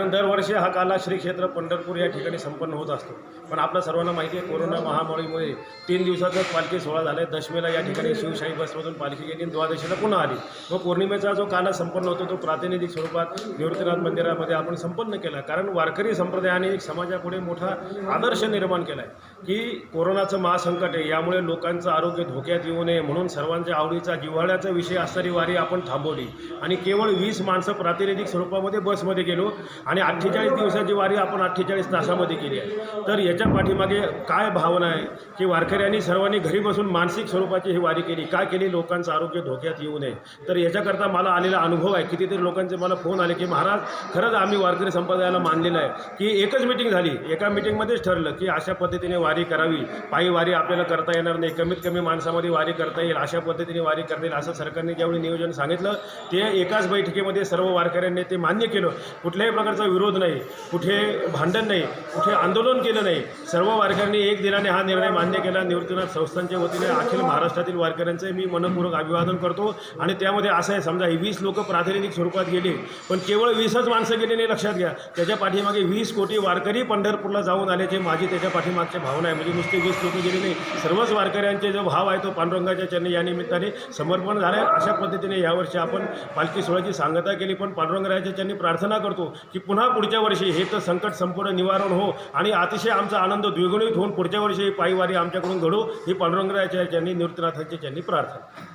कारण दरवर्षी हा काला श्री क्षेत्र पंढरपूर या ठिकाणी संपन्न होत असतो. पण आपल्या सर्वांना माहिती आहे कोरोना महामारीमुळे 3 दिवसाचाच पालखी सोहळा झाला आहे. दशमीला या ठिकाणी शिवशाही बसमधून पालखी गेली आणि द्वादशीला पुन्हा आली व पौर्णिमेचा जो काला संपन्न होतो तो प्रातिनिधिक स्वरूपात निवृत्तीनाथ मंदिरामध्ये आपण संपन्न केला. कारण वारकरी संप्रदायाने एक समाजापुढे मोठा आदर्श निर्माण केला आहे की कोरोनाचं महासंकट आहे, यामुळे लोकांचं आरोग्य धोक्यात येऊ नये म्हणून सर्वांच्या आवडीचा जिव्हाळ्याचा विषय असणारी वारी आपण थांबवली आणि केवळ 20 माणसं प्रातिनिधिक स्वरूपामध्ये बसमध्ये गेलो आणि 48 दिवसाची वारी आपण 48 तासामध्ये केली आहे. तर याच्या पाठीमागे काय भावना आहे की वारकऱ्यांनी सर्वांनी घरी बसून मानसिक स्वरूपाची ही वारी केली. काय केली? लोकांचं आरोग्य धोक्यात येऊ नये. तर याच्याकरता मला आलेला अनुभव आहे. कितीतरी लोकांचे मला फोन आले की महाराज खरंच आम्ही वारकरी संप्रदायाला मानलेलं आहे की एकच मिटिंग झाली, एका मिटिंगमध्येच ठरलं की अशा पद्धतीने वारी करावी. पायी वारी आपल्याला करता येणार नाही, कमीत कमी माणसामध्ये वारी करता येईल, अशा पद्धतीने वारी करता येईल असं सरकारने ज्यावेळी नियोजन सांगितलं ते एकाच बैठकीमध्ये सर्व वारकऱ्यांनी ते मान्य केलं. कुठल्याही प्रकारचा विरोध नाही, कुठे भांडण नाही, कुठे आंदोलन केलं नाही. सर्व वारकऱ्यांनी एक दिनाने हा निर्णय मान्य केला. निवृत्तीनाथ संस्थांच्या वतीने अखिल महाराष्ट्रातील वारकऱ्यांचे मी मनपूर्वक अभिवादन करतो. आणि त्यामध्ये असं आहे, समजा ही 20 लोक प्रातिनिधिक स्वरूपात गेली पण केवळ 20च माणसं गेली नाही, लक्षात घ्या. त्याच्या पाठीमागे 20 कोटी वारकरी पंढरपूरला जाऊन आल्याचे माझी त्याच्या पाठीमागच्या भावना आहे. म्हणजे नुसते 20 लोक गेली नाही, सर्वच वारकऱ्यांचे जो भाव आहे तो पांडुरंगाच्या चरणी या निमित्ताने समर्पण झालं आहे. अशा पद्धतीने यावर्षी आपण पालखी सोहळ्याची सांगता केली. पण पांडुरंगरायाच्या चरणी प्रार्थना करतो की पुन्हा पुढच्या वर्षी हे तर संकट संपूर्ण निवारण हो आणि अतिशय आमचा आनंद द्विगुणित होऊन पुढच्या वर्षी ही पायीवारी आमच्याकडून घडो, ही पांडुरंगरायाच्या चरणी निवृत्तीनाथांच्या चरणी प्रार्थना.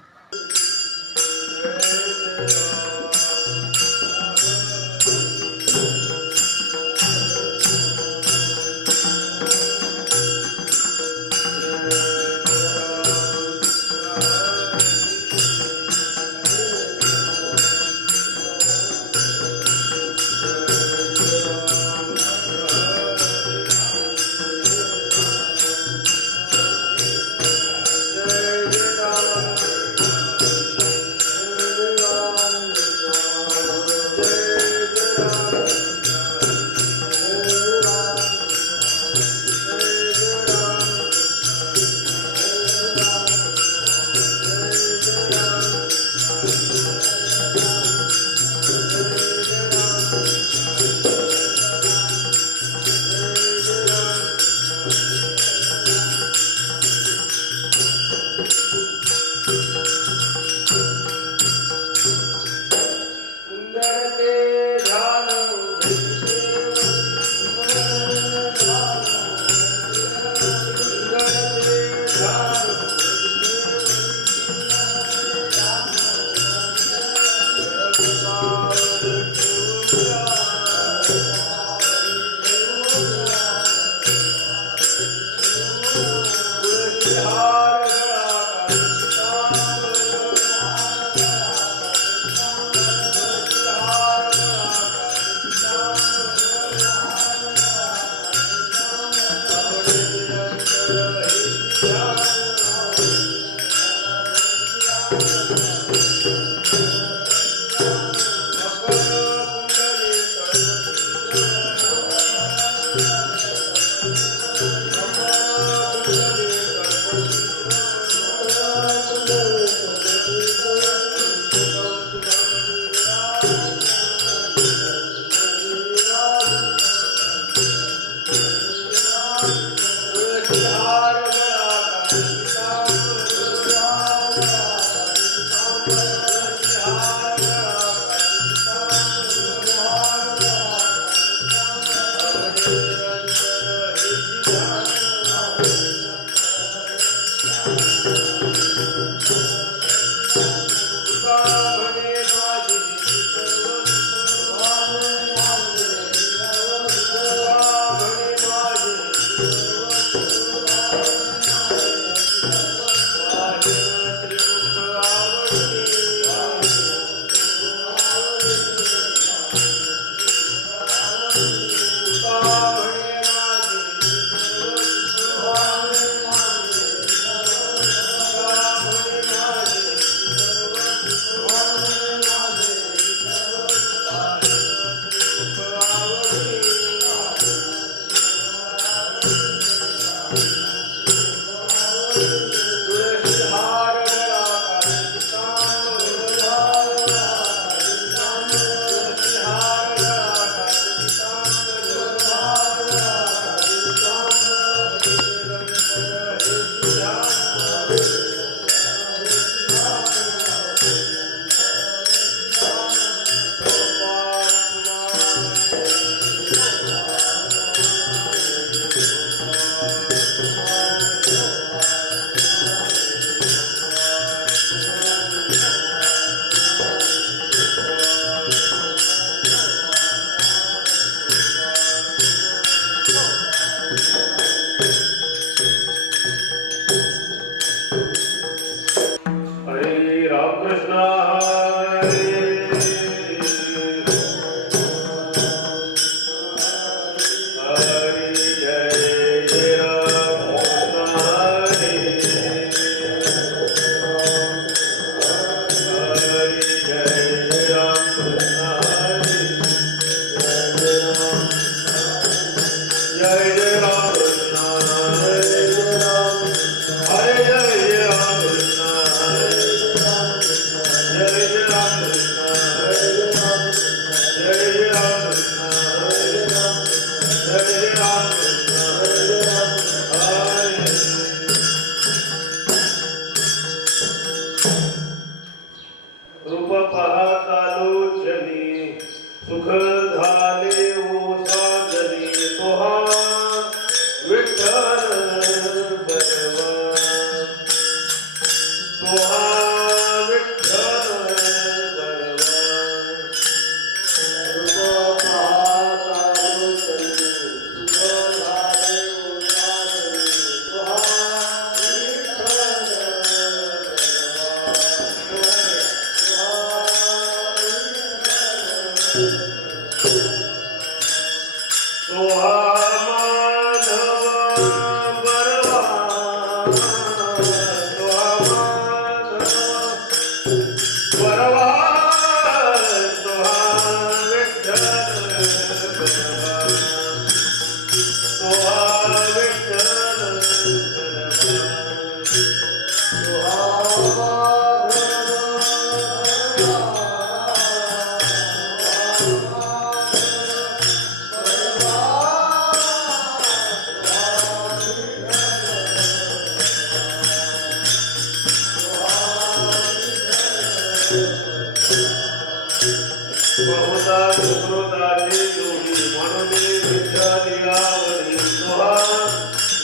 बहुधा सुकृताचे जोडी म्हणून विठ्ठलियावरी सोहा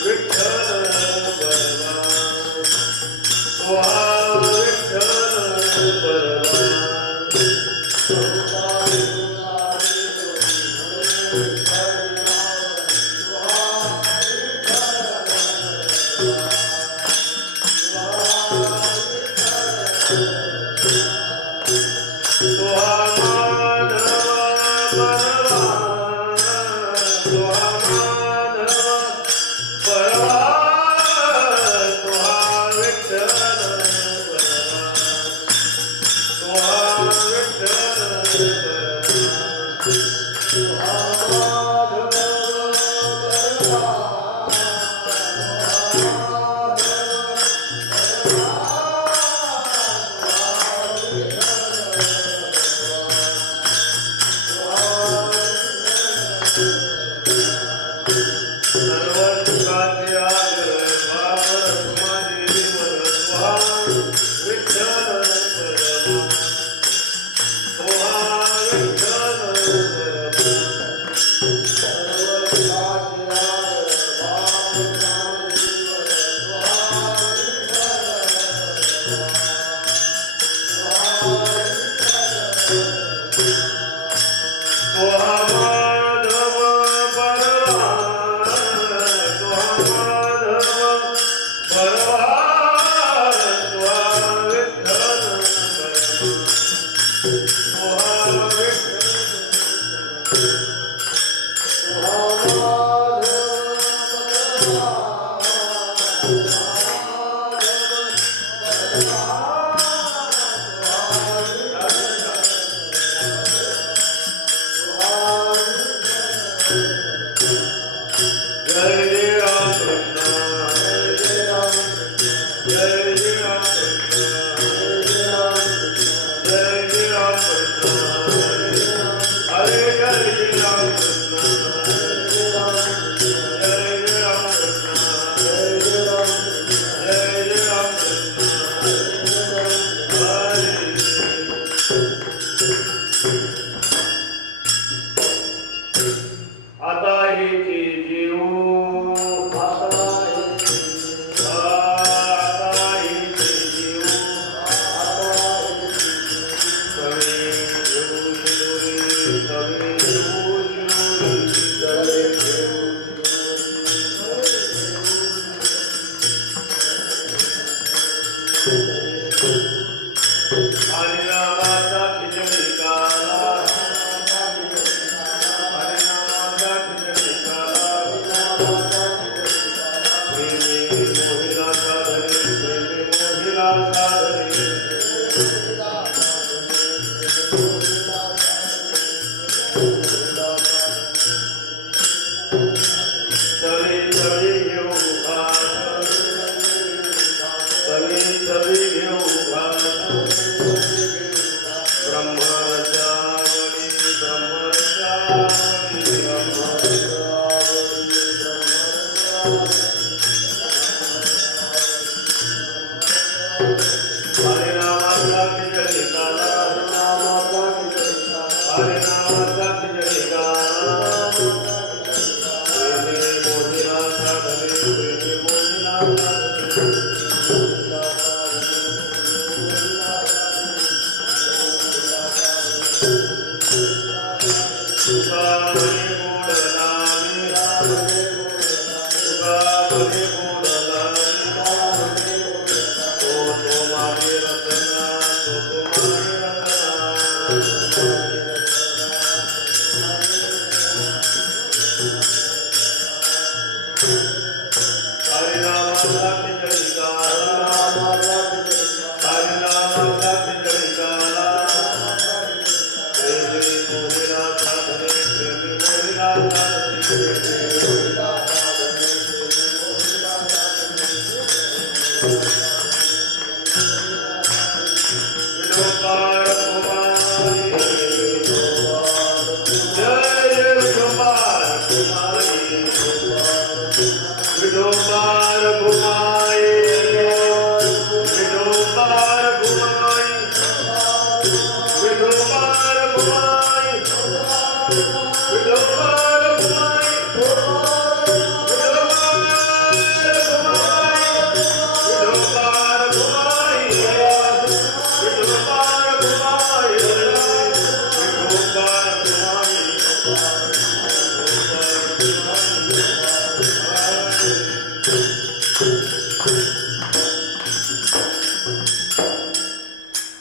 विठ्ठल बलवा सोहा विठ्ठल बलवा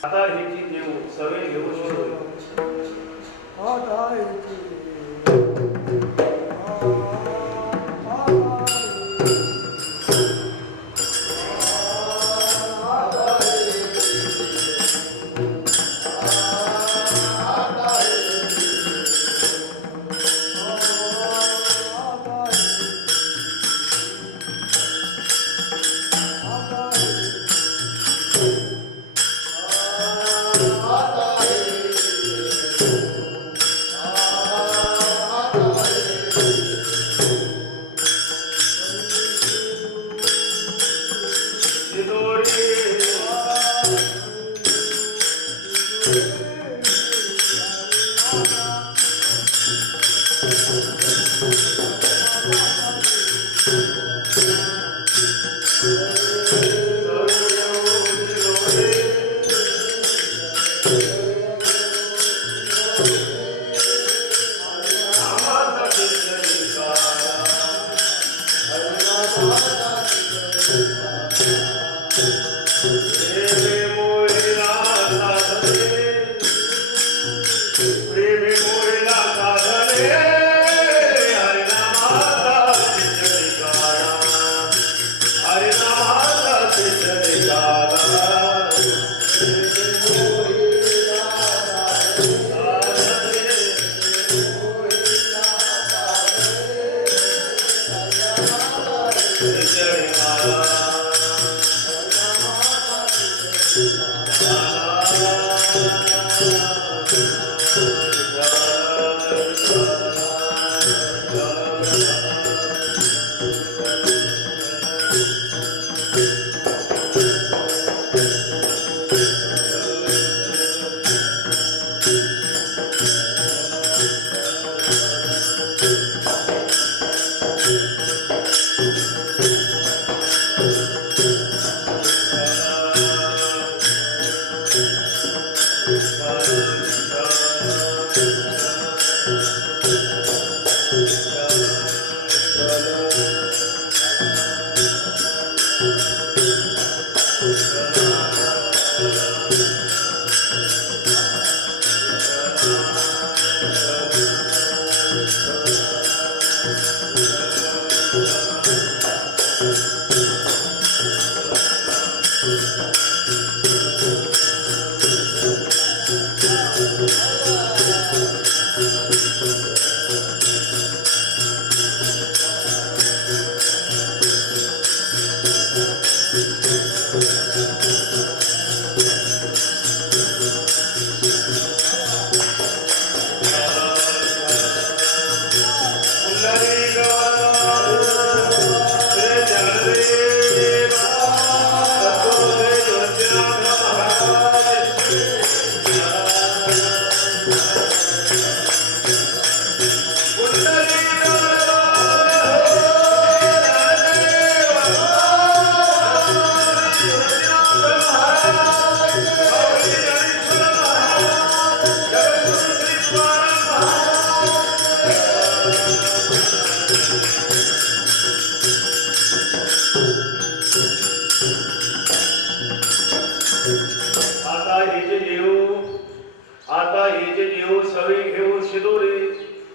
आता हे जी देव सवय घेऊ शकतो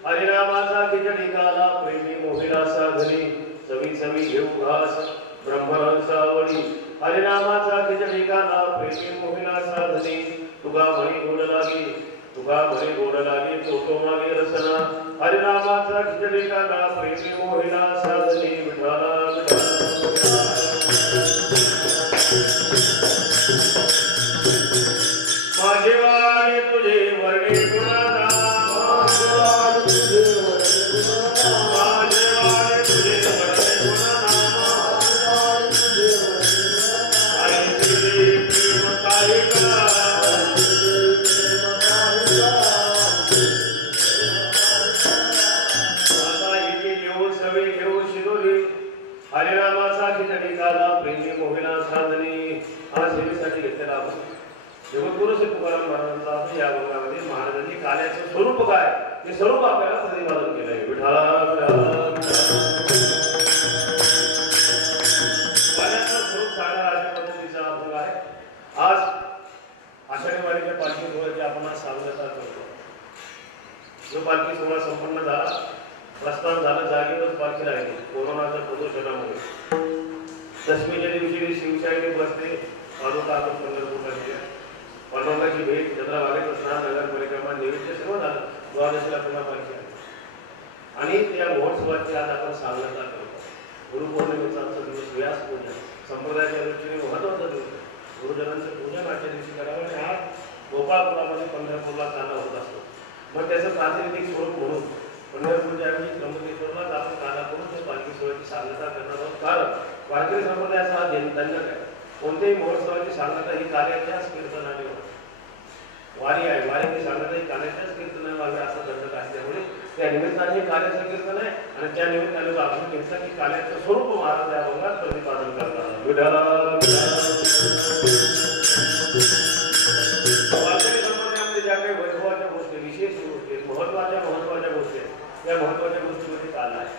हरिनामाचा खिचडी काला प्रेमी मोहिला साधनी सवी सवी घेऊ घास ब्रह्मरसावळी हरिनामाचा खिचडी काला प्रेमी मोहिला साधनी तुगा म्हणी गोड लागी तुका म्हणे गोड लागे कोतो मागे रसना हरिनामाचा खिचडी काला प्रेमी मोहिला साधने विठाला माझे वाणे तुझे वर्णे गुणाना माझे वाणे तुझे वर्णे गुणाना आणि तुझे प्रेम काय करा हरिनामाचा खिचडी काला प्रेमी मोहिना साधने हा सेवेसाठी घेतलेला आपण जगद्गुरु श्री तुकाराम महाराजांचा या वर्गामध्ये महाराजांनी काल्याचं स्वरूप काय ते स्वरूप आपल्याला प्रतिपादन केलंय विठाला काल्याचं स्वरूप सांगणारा अशा पद्धतीचा अभंग आहे. आज आषाढी वारीच्या पालखी सोहळ्याची आपण आज सांगता करतो. जो पालखी सोहळा संपन्न झाला प्रस्थान झालं जागेवरच पालखी राहिली कोरोनाच्या प्रदूषणामुळे. दशमीच्या दिवशी शिवशाहीने बसले पादुका पंढरपूरला गेल्या. पांडुरंगाची भेट चंद्रभागेत स्नान नगर परिक्रमा नैवेद्य सर्व झालं. द्वादशीला पुन्हा पालखी आली आणि त्या महोत्सवाची आज आपण सांगता करतो. गुरुपौर्णिमेचा आमचा दिवस व्यास पूजन संप्रदायाच्या दृष्टीने महत्वाचा दिवस. गुरुजनांचं पूजन आजच्या दिवशी करावं आणि आज गोपाळपुरामध्ये पंढरपूरला चालला होत असतो. मग त्याचं प्रातिनिधिक स्वरूप म्हणून पंढरपूरच्या ऐवजी त्र्यंबकेश्वरलाच आपण काला करून ते पालखी सोहळ्याची सांगता करणार आहोत. कारण वारकरी संप्रदायाचा हा दंडक आहे. कोणत्याही महोत्सवाची सांगता ही कार्याच्याच कीर्तनाने होते. वारी आहे वारीची सांगता ही कार्याच्याच कीर्तनाने व्हावी असा दंडक असल्यामुळे त्या निमित्ताने हे कार्याचं कीर्तन आहे आणि त्या निमित्ताने आपण घेतलं की कार्याचं स्वरूप महाराज या भागात प्रतिपादन करतात. वारकरी संप्रदायामध्ये ज्या काही वैभवाच्या गोष्टी विशेष गोष्टी महत्वाच्या गोष्टी या महत्वाच्या गोष्टीमध्ये काल आहे.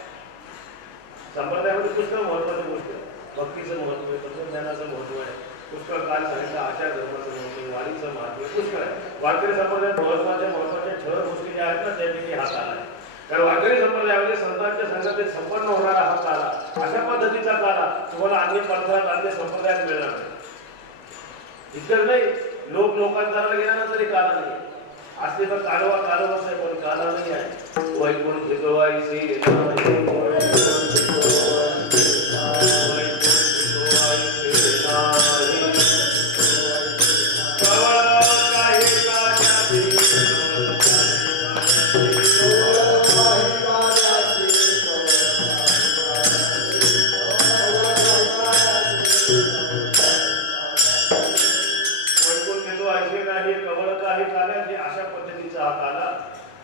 संप्रदायामध्ये पुष्कळ महत्वाच्या गोष्टी आहेत. भक्तीचं महत्व आहे, तत्वज्ञानाचं महत्व आहे, पुष्कळ काल सांगितलं आचार धर्माचं महत्व आहे, वारीचं महत्व आहे, पुष्कळ आहे. वारकरी संप्रदायात महत्वाच्या ठळक गोष्टी ज्या आहेत ना त्यापैकी हा काल आहे. कारण वारकरी संप्रदायामध्ये संतांच्या संगतीत संपन्न होणारा हा काला अशा पद्धतीचा काला तुम्हाला अन्य पंथात अन्य संप्रदायात मिळणार नाही. इतकं नाही लोकांतराला गेला तरी काला नाही असले तर कालवाच आहे पण काला नाही आहे. वैकुंठ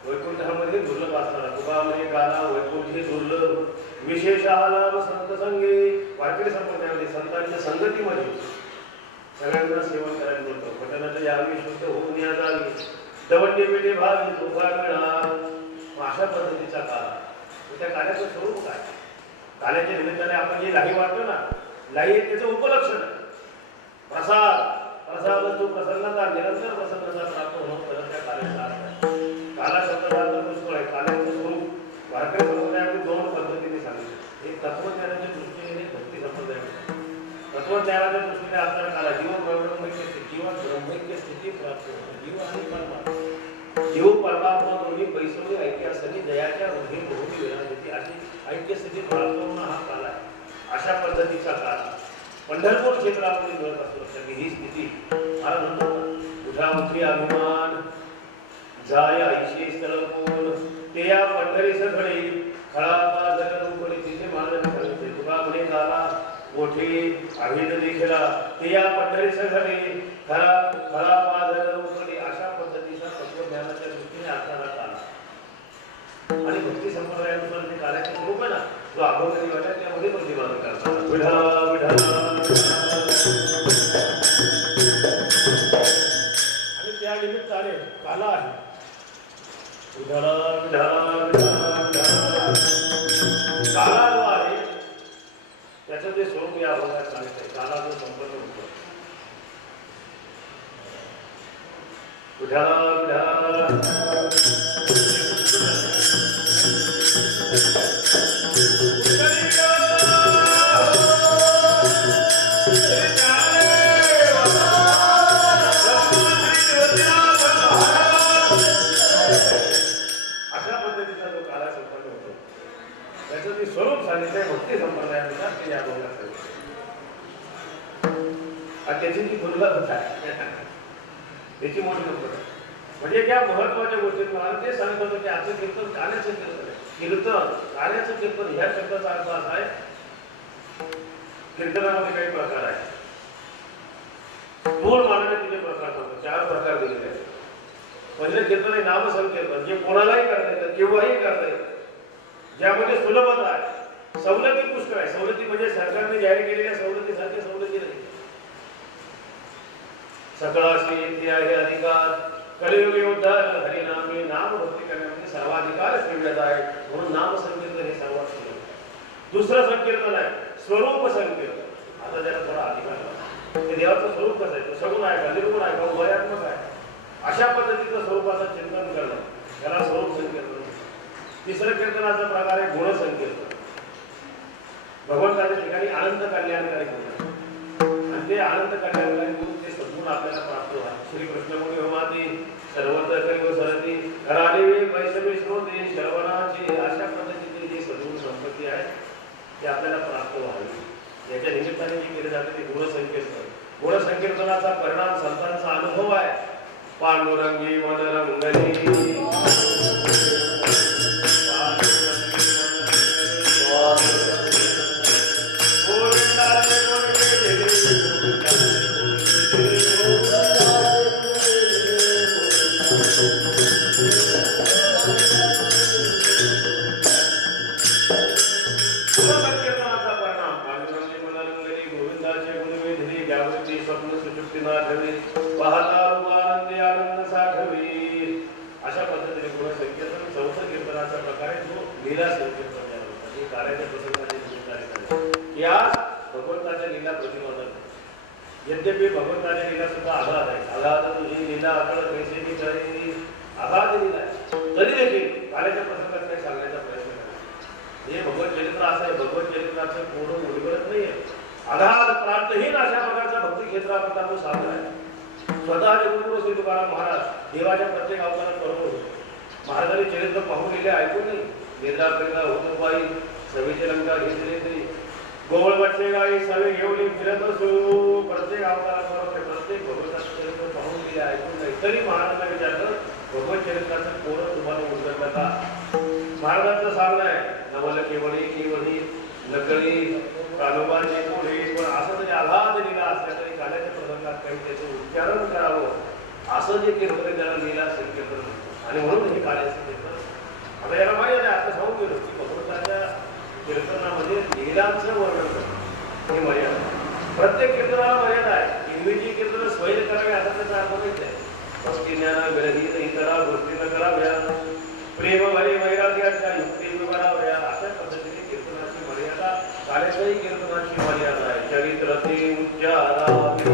वैकुंठामध्ये दुर्लभ असणारा तुकामध्ये काला वैकुंठ हे दुर्लभ विशेष आलाभ संत संगे. वारकरी संप्रदायामध्ये संतांच्या संगतीमध्ये सगळ्यांना सेवन करायला मिळतं. पठणाच्या यावी शुद्ध होऊन या जावी दवंडी पेढे भावी दुखा मिळणार. अशा पद्धतीचा काला. त्या काल्याचं स्वरूप काय? काल्याच्या निमित्ताने आपण जे लाही वाटतो ना लाही त्याचं उपलक्षण आहे. प्रसाद जो प्रसन्नता निरंतर प्रसन्नता प्राप्त होणं तर त्या काल्याचा अर्थ आहे. काला शब्दाचा पुष्कळ आहे. काल्याचं स्वरूप वारकरी संप्रदायामध्ये दोन पद्धतीने सांगितलं. एक तत्वज्ञानाच्या दृष्टीने एक भक्ती संप्रदायामध्ये. तत्वज्ञानाच्या दृष्टीने आपल्याला काला ब्रह्मैक्य स्थिती प्राप्त होते. जीव आणि परमात्मा जीव परमात्मा दोन्ही पैसोनी ऐक्य असताना जयाच्या रुधी बहुती विराजती अशी ऐक्य स्थिती प्राप्त होणं हा काल आहे. अशा पद्धतीचा काल पंढरपूर क्षेत्रामध्ये मिळत असतो की ही स्थिती फार नंतर उठामुखी अभिमान जाय ऐशी स्थळपून ते या पंढरी सगळे खळापा जगरूपणी तिथे महाराजांनी सांगितले. तुका म्हणे काला मोठे अभिद देखला ते या पंढरी सगळे खळापा जगरूपणी अशा पद्धतीचा तत्वज्ञानाच्या दृष्टीने अर्थाला काला आणि भक्ती संप्रदायानुसार जे काल्याचे स्वरूप आहे ना जो अभंगरी वाटा त्यामध्ये प्रतिपादन करतात. विठा विठा आणि त्या निमित्ताने काला आहे. काला जो आहे त्याचं जे स्वरूप या अभंगात सांगितलंय. काला जो संपन्न होतो विठाला विठा त्याचं जे स्वरूप सांगितलंय भक्ती संप्रदायानुसार ते या भागात सांगितलं आणि त्याची जी दुर्लभता आहे त्याची मोठी नंबर म्हणजे त्या महत्वाच्या गोष्टीत मला ते सांगत होतं की आपलं कीर्तन कार्याचं कीर्तन आहे. कीर्तन कार्याचं कीर्तन ह्या शब्दाचा अर्थ असा आहे कीर्तनामध्ये काही प्रकार आहे. मूळ मानाने तिथे प्रकार होतो 4 प्रकार दिलेले आहेत. पहिले कीर्तन आहे नामसंकीर्तन जे कोणालाही करता येतं केव्हाही करता येतं ज्यामध्ये सुलभता आहे सवलती पुष्कळ आहे. सवलती म्हणजे सरकारने जाहीर केलेल्या सवलतीसारख्या सवलती नाही. सकळाशी येथे आहे अधिकार कलियुग उद्धार हरिनामी नाम भक्ती करण्यामध्ये सर्वाधिकार मिळत आहे म्हणून नाम संकीर्तन हे सर्वात सुलभ. दुसरं संकीर्तन आहे स्वरूप संकीर्तन. आता ज्याला थोडा अधिकार ते देवाचं स्वरूप कसं आहे सगुण आहे का निर्गुण आहे का उभयात्मक आहे अशा पद्धतीचं स्वरूपाचं चिंतन करणं त्याला स्वरूप संकीर्तन. तिसरं कीर्तनाचा प्रकार आहे गुण संकीर्तन. भगवंताच्या ठिकाणी आनंद कल्याणकारी गुण आणि ते आनंद कल्याणकारी गुण ते सद्गुण आपल्याला प्राप्त व्हावे. श्री कृष्णमुनी होमाती सर्वत्र करिव सरती राणे वैष्णवी श्रोते श्रवणाची अशा पद्धतीचे जे सद्गुण संपत्ती आहे ते आपल्याला प्राप्त व्हावी याच्या निमित्ताने जे केले जाते ते गुण संकीर्तन. गुण संकीर्तनाचा परिणाम संतांचा अनुभव आहे. पांडुरंगी मनरंगली अशा पद्धतीने गुण संकीर्तन. चौथं कीर्तनाचा प्रकार आहे जो लीला संकीर्तन हे कार्याच्या प्रसंगाचे या भगवंताच्या लीला प्रतिपादन. यद्यपि भगवंताच्या लीला सुद्धा आघात आहे. आघात तुझी लीला आकळ कैसे की तरी आघात लीला आहे तरी देखील कार्याच्या प्रसंगात काही सांगण्याचा प्रयत्न करा. हे भगवत चरित्र असं आहे भगवत चरित्राचं पूर्ण उलगडत नाहीये. आघात प्रांतहीन अशा प्रकारचा भक्ती क्षेत्राकरता तो साधन आहे. स्वतःचे गुरु श्री तुकाराम महाराज देवाच्या प्रत्येक अवतारात बरोबर होते. महाराजांनी चरित्र पाहून गेले ऐकून नाही. वेदाकरिता होत पायी सभेचे लंका घेतले तरी गोवळ वाटते गाई सवे घेऊन फिरत असो. प्रत्येक अवतारात प्रत्येक भगवंताचं चरित्र पाहून गेले ऐकून नाही तरी महाराजांना विचारलं भगवत चरित्राचं पोरं तुम्हाला उलगडलं का. महाराजांचं सांगणं आहे नवल केवळी केवळी नकळी कानोबाचे पुढे पण असं तरी आघात लिहिला असल्या तरी काल्याच्या प्रसंगात काही त्याचं उच्चारण करावं असं जे कीर्तन त्याला लिहिला असेल कीर्तन आणि म्हणून हे कार्याचं कीर्तन. आता याला माहिती आहे आता सांगून गेलो की भगवंताच्या कीर्तनामध्ये लीलांचं वर्णन हे मर्यादा. प्रत्येक कीर्तनाला मर्यादा आहे. इंग्रजी कीर्तन स्वैर करावे असा त्याचा अर्थ माहिती आहे. भक्ती ज्ञान विरहित इतरा गोष्टी न कराव्या प्रेम भरे वैराग्याच्या युक्ती कराव्या अशा पद्धतीने कीर्तनाची मर्यादा कार्याच्याही कीर्तनाची मर्यादा आहे. चरित्र ते उच्चारावे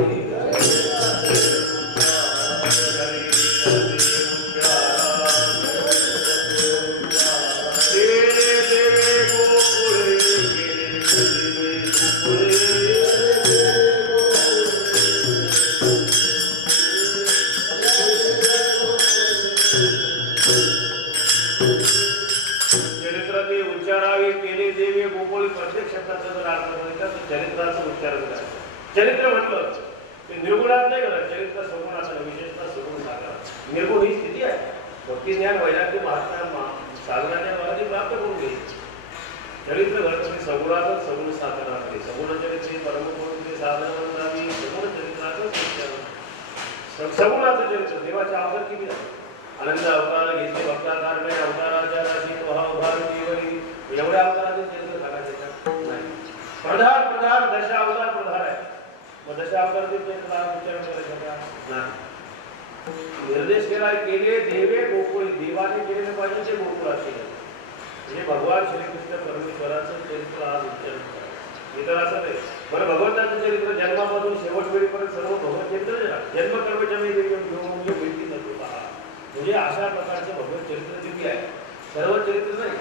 चरित्राचं उच्चारण करायचं. चरित्र म्हटलं ते निर्गुणात नाही करत. चरित्र सगुणाचं विशेषतः सगुण सागर निर्गुण ही स्थिती आहे. भक्ती ज्ञान वैराग्य महात्मा साधनाच्या द्वारे प्राप्त करून घेईल. चरित्र घडतं सगुणाचं सगुण साधना करे सगुण चरित्र परमपूर्ण साधन सगुण चरित्राचं उच्चारण. सगुणाचं चरित्र देवाच्या अवतार किती आहे. आनंद अवतार घेतले भक्ताकार नाही अवताराच्या राशी उभार केवळी एवढ्या अवताराचे चरित्र सांगायचे नाही. प्रधान प्रधान दशावतार प्रधान आहे. मग दशावतार उच्चारण करायचं का नाही. निर्देश केला केले देवे गोकुळी देवाने केलेलं पाहिजे ते गोकुळात केलं. म्हणजे भगवान श्रीकृष्ण परमेश्वराचं चरित्र आज उच्चारण करायचं इतर असं नाही. बरं भगवंताचं चरित्र जन्मापासून शेवटवेळीपर्यंत सर्व भगवत चरित्र जन्म कर्मच्या म्हणजे अशा प्रकारचं भगवत चरित्र दिव्य आहे. सर्व चरित्र नाही.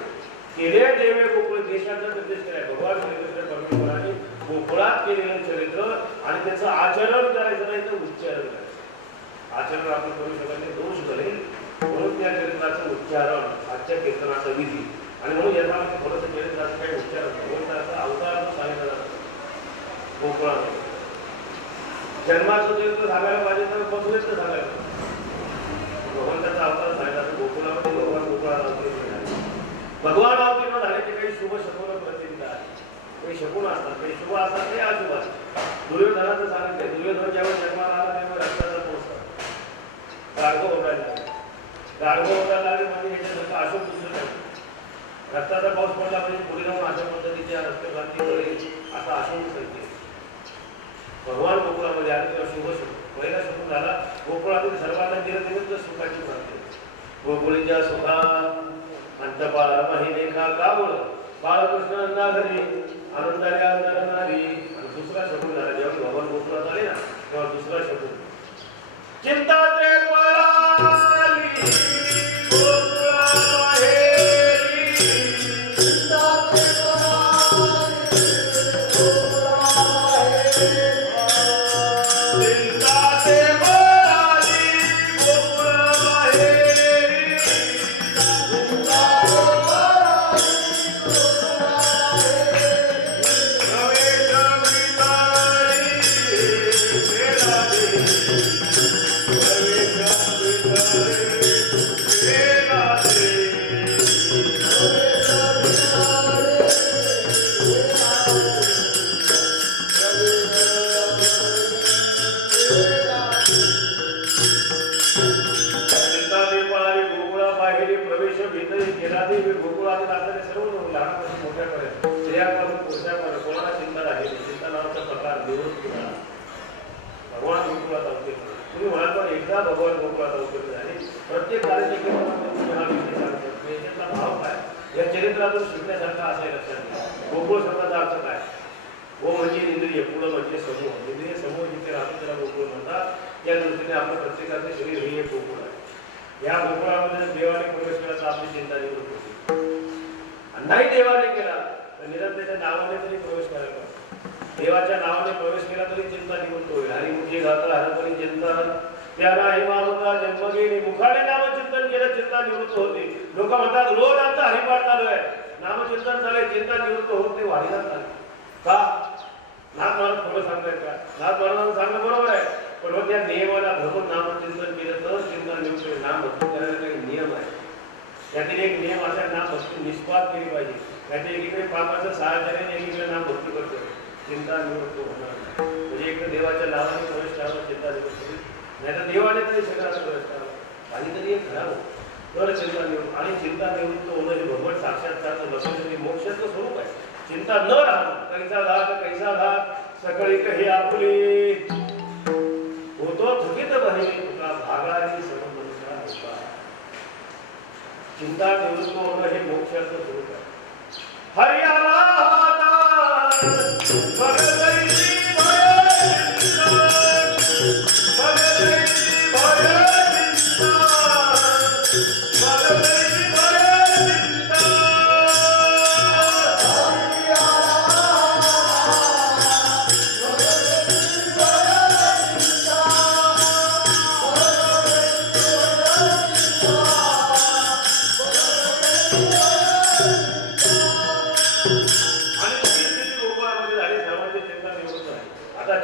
केले देवे गोकुळ देशाचा निर्देश केलाय. भगवान श्रीकृष्ण परमेश्वराने गोकुळात केलेलं चरित्र आणि त्याचं आचरण करायचं नाही तर उच्चारण करायचं. आचरण आपण करू शकत नाही दोष घडेल म्हणून त्या चरित्राचं उच्चारण आजच्या कीर्तनाचा विधी आणि म्हणून याच्यामध्ये थोडंसं चरित्राचं काही उपचार असतो भगवंताचा अवतार जो सांगितला जातो गोकुळामध्ये जन्माचं चरित्र सांगायला पाहिजे तर पशुवेचं सांगायला भगवंताचा अवतार सांगितला तर गोकुळामध्ये भगवान गोकुळाला अवतरित झाले भगवान अवतीर्ण झाल्याचे काही शुभ शकुन प्रतिनिधी आहेत काही शकुन असतात काही शुभ असतात काही अशुभ असतात दुर्योधनाचं सांगितलं दुर्योधन ज्यावेळेस जन्माला आला तेव्हा रक्ताचा पोचतात गाडगो ओढायला गाडगो ओढायला आले म्हणजे ह्याच्यासारखं अशुभ दुसरं नाही रक्ताचा पाऊस पडला म्हणजे पुढे जाऊन अशा पद्धतीच्या रक्तक्रांती करेल असा अशुभ संकेत भगवान गोकुळामध्ये आले तेव्हा शुभ शकुन पहिला शकुन झाला गोकुळातील सर्वांना निरनिमित्त सुखाची प्राप्ती गोकुळीच्या सुखा अंतपाळ महिलेखा कावळ बाळकृष्ण अंना घरी आनंदाल्या नारी आणि दुसरा शकुन झाला जेव्हा भगवान गोकुळात आले ना तेव्हा दुसरा शकुन चिंता ते पळाली गोकुळाबाहेरी चिंता ते पळाली गोकुळाबाहेरी चिंता ते पळाली गोकुळाबाहेरी गोकुळातील असणारे सर्व लोक लहानापासून मोठ्यापर्यंत स्त्रियापासून पुरुषापर्यंत कोणाला चिंता राहिली चिंता नावाचा प्रकार निवृत्त केला भगवान गोकुळात अवतरले तुम्ही म्हणाल पण एकदा भगवान गोकुळात अवतरले झाले प्रत्येक कार्यक्रमामध्ये हा विषय सांगतो याच्यातला भाव काय या चरित्रातून शिकण्यासारखा असे लक्षात घ्या गोकुळ शब्दाचा अर्थ काय गो म्हणजे इंद्रिय पुढं म्हणजे समूह इंद्रिय समूह जिथे राहतो त्याला गोकुळ म्हणतात या दृष्टीने आपलं प्रत्येकाचे शरीर हे एक गोकुळ आहे या गोकुळामध्ये देवाने प्रवेश केला तर आपली चिंता निवृत्त होती नाही देवाने केला तर निरंतरच्या नावाने तरी प्रवेश करायला देवाच्या नावाने प्रवेश केला तरी चिंता निवृत्त होईल आणि मुखी गाता हरपणी चिंता त्याला हे मानवता जन्म घेणे मुखाने नामचिंतन केलं चिंता निवृत्त होते लोक म्हणतात रोज आमचा हरिपाठ चालू आहे नामचिंतन चालू चिंता निवृत्त होत ते वाढीला चालू का नाथ महाराज थोडं सांगतायत का नाथ महाराजांना सांगणं बरोबर आहे पण मग त्या नियमाला धरून नामचिंतन केलं तर चिंता निवृत्त होईल नाम भक्ती करायला काही नियम आहे त्यातील एक नियम असा नाम भक्ती निष्पाद केली पाहिजे त्याच्या एकीकडे पापाचं साहचर्याने एकीकडे नाम भक्ती करतो चिंता निवृत्त होणार म्हणजे एक देवाच्या नावाने प्रवेश करावा चिंता निवृत्त होईल नाही तर देवाने तरी शरीरात प्रवेश करावा काहीतरी एक घडावं तर चिंता निवृत्त आणि चिंता निवृत्त होणं हे भगवान साक्षात्कार लक्षात मोक्षाचं स्वरूप आहे चिंता न राहणं कैसा धाक सकळी कही आपुली होतो थकीत बहिणी तुका भागाची समजून होता चिंता निवृत्त होणं हे मोक्षाचं स्वरूप आहे हरियाला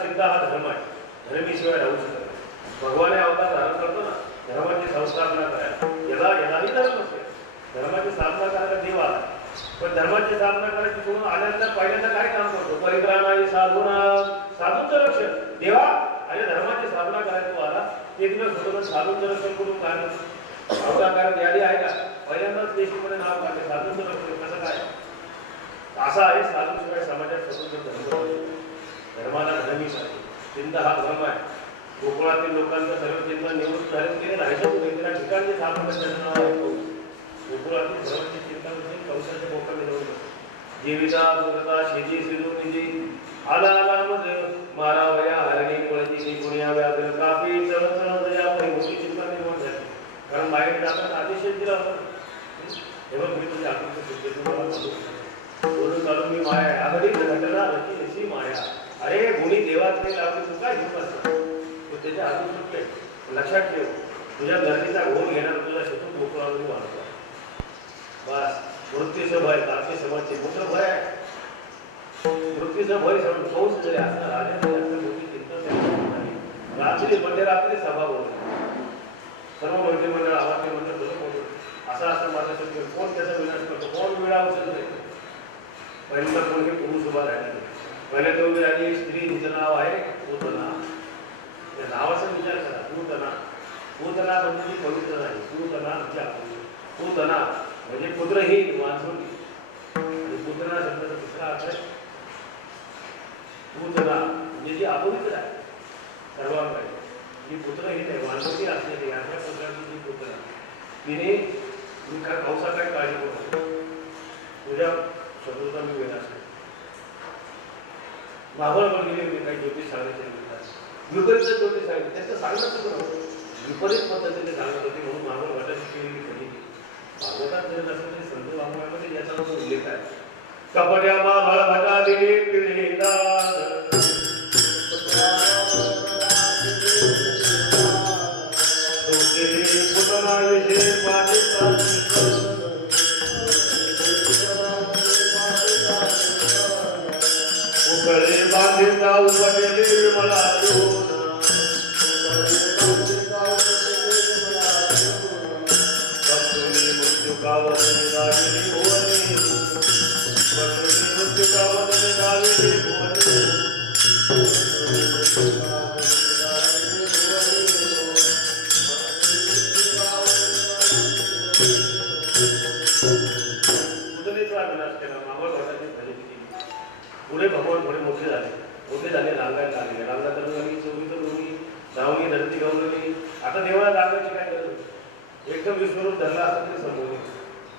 चिंता हा धर्म आहे धर्मीशिवाय राहू शकत नाही भगवान अवतार धारण करतो ना धर्माची संस्थापना करायला यालाही धर्म असेल धर्माची स्थापना करायला देव आला पण धर्माची स्थापना करायची सोडून आल्यानंतर पहिल्यांदा काय काम करतो परित्राणाची साधूंचं रक्षण देवा आणि धर्माची स्थापना करायला आला ते दिवस सोडून साधूंचं रक्षण करून काय अवतार यादी आहे का पहिल्यांदाच देशीमध्ये नाव काढले साधूंचं रक्षण कसं काय असं आहे साधूशिवाय समाजात स्वतंत्र धर्माला धर्मी पाहिजे चिंता हा धर्म आहे गोकुळातील लोकांचं सर्व चिंता निवृत्त झाले गेले राहायचं वेगवेगळ्या ठिकाणचे साधन त्याचं नाव आहे गोकुळातील सर्वांची चिंता म्हणजे कौशाच्या बोकाने जाऊन जीविता मुलता शेती सिरू निधी आला आला मध्ये मारावया हरणी कोळची निपुण्या व्याधर कापी चळचळ मोठी चिंता निर्माण झाली कारण बाहेर जाताना अतिशय दिला होता हे बघ मी तुझ्या आकृती बोलून चालून मी माया अगदीच घटना रची अशी माया अरे गुणी देवात नाही लावली तू काय घेऊन असतो तो त्याच्या हातून सुटले लक्षात ठेव तुझ्या गर्दीचा घोर घेणार तुझा शत्रू गोकुळामध्ये वाढतो बस मृत्यूचं भय भारतीय समाजचे मोठं भय आहे. मृत्यूचं भय संपवून जरी असणार राजाने असं मोठी चिंता नाही. रात्री मध्यरात्री सभा बोलली, सर्व मंत्रिमंडळ आवाज मंडळ कसं बोलतो असा असं माझं सत्य कोण त्याचा विनाश करतो, कोण वेळा उचलत नाही. पहिल्यांदा कोण हे पुरुष उभा राहिली, पहिल्या तो उभी राहिली स्त्री, तिचं नाव आहे पूतना. त्या नावाचा विचार करा, पूतना. पूतना म्हणजे ती पवित्र नाही, पूतना म्हणजे आपली पूतना म्हणजे पुत्रहीन वांझुटी. आणि पूतना शब्दाचा दुसरा अर्थ आहे पूतना म्हणजे जी अपवित्र आहे सर्वांकडे, जी पुत्रहीन आहे वांझुटी असलेली अशा प्रकारची जी पूतना, तिने कंसा काय काळजी करू तुझ्या शत्रूचा मी विनाश आहे. महाभारत गेले होते काही ज्योतिष सांगायचे विपरीत ज्योतिष सांगितले, त्याचं सांगत नव्हतं, विपरीत पद्धतीने सांगत होते म्हणून महाभारत वाटायची केली कधी भागवतात जर नसेल तरी संत वाङ्मयामध्ये याचा उल्लेख आहे. कपड्या महाभारत भटा दिले पिढीदार पुतना विषय उकडे बांधिता उपडेले मला पुढे भगवान थोडे मोठे झाले रांगायला लागले, रांगा तर लागली, चोरी तर होती, धावणी धरती गवळली. आता देवाला रांगायची काय गरज, एकदम विश्वरूप धरला असं तरी संभवली.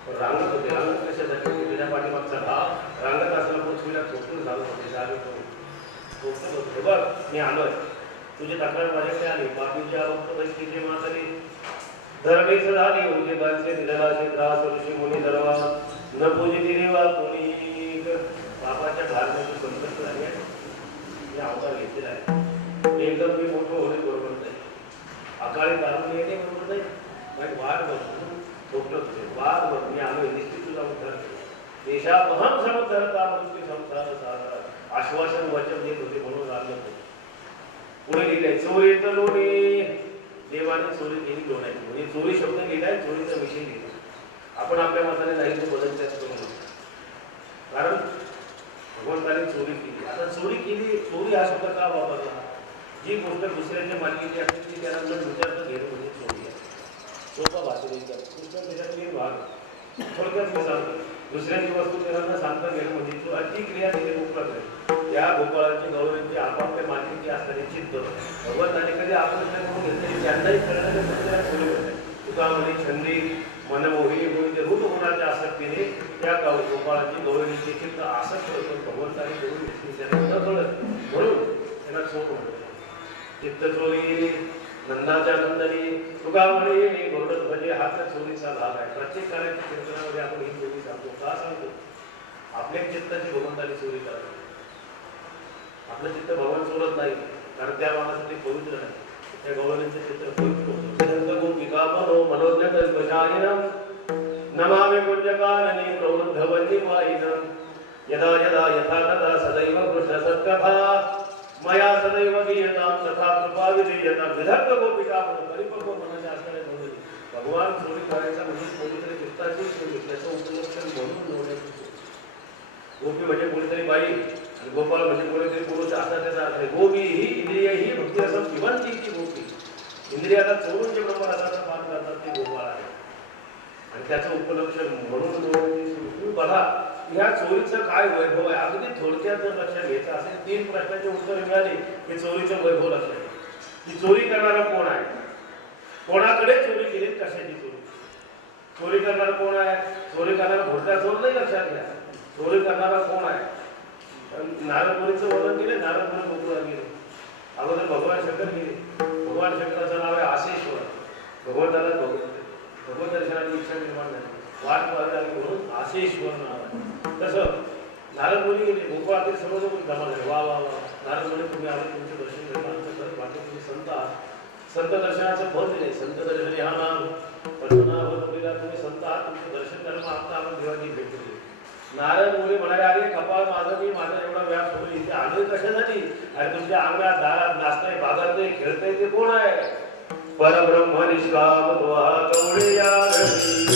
पण रांगत होते, रांगत कशासाठी होते, त्याच्या पाठीमागचा भाव रांगत असला पृथ्वीला चोखून झालं होते. बघ मी आलोय, तुझी तक्रार माझ्याकडे आली, बापीची आवक तिथे मातली धरणीच झाली, उंचे गांचे निधनाचे त्रास ऋषी मुनी धरवा न पूजी देवा कोणी. बाबाच्या धारणाची संकल्प झाली आहे, मी अवतार घेतलेला आहे. एकदम मी मोठं होणे बरोबर नाही, अकाळी तारून येणे बरोबर नाही, माझी वाट बघून ठोकलं तुझे वाद बघ मी आलो निश्चित तुझा उद्धार केला. देशा महम समर्थता मृत्यू संसार सारा आश्वासन वचन देत होते म्हणून राहिलं होते. पुढे लिहिलंय चोरी तर लोणी, देवाने चोरी केली लोणायची म्हणजे चोरी शब्द लिहिलाय, चोरीचा विषय लिहिला. आपण आपल्या मताने नाही तो बदल त्यात करू, कारण भगवंताने चोरी केली. आता चोरी केली, चोरी हा शब्द का वापरला, जी गोष्ट दुसऱ्याच्या मालकीची असते ती त्याला न विचारता घेणं म्हणजे चोरी आहे. सोपा भाषेचा कृष्ण त्याच्यातली भाग थोडक्यात मी सांगतो, दुसऱ्याची वस्तू त्याला न सांगता घेणं म्हणजे तो अशी क्रिया तिथे गोपाळ आहे. त्या गोपाळाची गौरवांची आपापल्या मालकीची असणारी चित्त भगवंताने कधी आपण घेतली त्यांनाही कळण्याच्या चोरी होते. तुका म्हणे छंदी मनमोहिनी होईल रूप होण्याच्या आसक्तीने त्या गोपाळाची गौरवणीची चित्त आसक्त होतो. भगवंताने करून घेतली त्यांना न कळत म्हणून त्यांना चोख म्हणतो. चित्त चोरी नंदाच्या नंदनी तुका म्हणे गौरव म्हणजे हा तर चोरीचा भाग आहे. प्रत्येक कार्याच्या चिंतनामध्ये आपण ही चोरी सांगतो. का सांगतो, आपल्या चित्ताची भगवंताने चोरी करतो. आपलं चित्त भगवान चोरत नाही, कारण त्या मानासाठी पवित्र नाही. त्या गौरवांचे चित्र पवित्र होतं. गोपिका मनो मनोज्ञ कल्पशायिनम नमामि कुंजकाननी प्रवृद्धवल्लीवाहिनम यदा यदा यथा तथा सदैव कृष्ण सत्कथा मया सदैव गीयतां तथा कृपा विधीयतां. विदग्ध गोपिका मनो परिपक्व मनाच्या असणारे म्हणून भगवान चोरी करायचा म्हणजे कोणीतरी चित्ताची चोरी, त्याचं उपलक्षण म्हणून जोडण्याची. गोपी म्हणजे कोणीतरी बाई आणि गोपाळ म्हणजे कोणीतरी पुरुष असा त्याचा अर्थ आहे. गोपी ही इंद्रिय ही भक्ती असं जिवंती ती गोपी. इंद्रियाला चोरून जे ब्रह्मरसाचा पान करतात ते गोपाळ आहे आणि त्याचं उपलक्षण म्हणून बघा ह्या चोरीचं काय वैभव आहे. अगदी थोडक्यात जर लक्षात घ्यायचं असेल 3 प्रश्नांची उत्तर मिळाली की चोरीचं वैभव लक्षात घ्या. की चोरी करणारा कोण आहे, कोणाकडे चोरी केली, कशाची चोरी, चोरी करणारा कोण आहे. चोरी करणारा भोटका चोर नाही, लक्षात घ्या. चोरी करणारा कोण आहे. नारदमुनीचं वर्णन केले, नारदमुनी गोकुळात गेले. अगोदर भगवान शंकर गेले. भगवान शंकराचं नाव आहे आशेश्वर. भगवंताला भगवत दर्शनाची इच्छा निर्माण झाली, वाट पाहावी लागली म्हणून आशेश्वर नाव आहे. तसं नारदमुनी गेले, गोकुळातील सर्वजण जमा झाले. वा वा वा नारदमुनी तुम्ही आले, तुमचे दर्शन घेतलं, आमचं घर बाकी तुम्ही संत आहात. संत दर्शनाचं फळ दिले. संत दर्शन हा नाम पद्मनाभला तुम्ही संत आहात, तुमचं दर्शन करायला मागता आपण देवाची भेट दिली. नारद मुली म्हणाले, अरे कपाळ माझं मी माझा एवढा व्याप सोडून इथे आलोय कशासाठी? अरे तुमच्या अंगणात दारात नाचताय, बागात खेळताय ते कोण आहे? परब्रह्म निष्काम त्वा गौळीया घरी.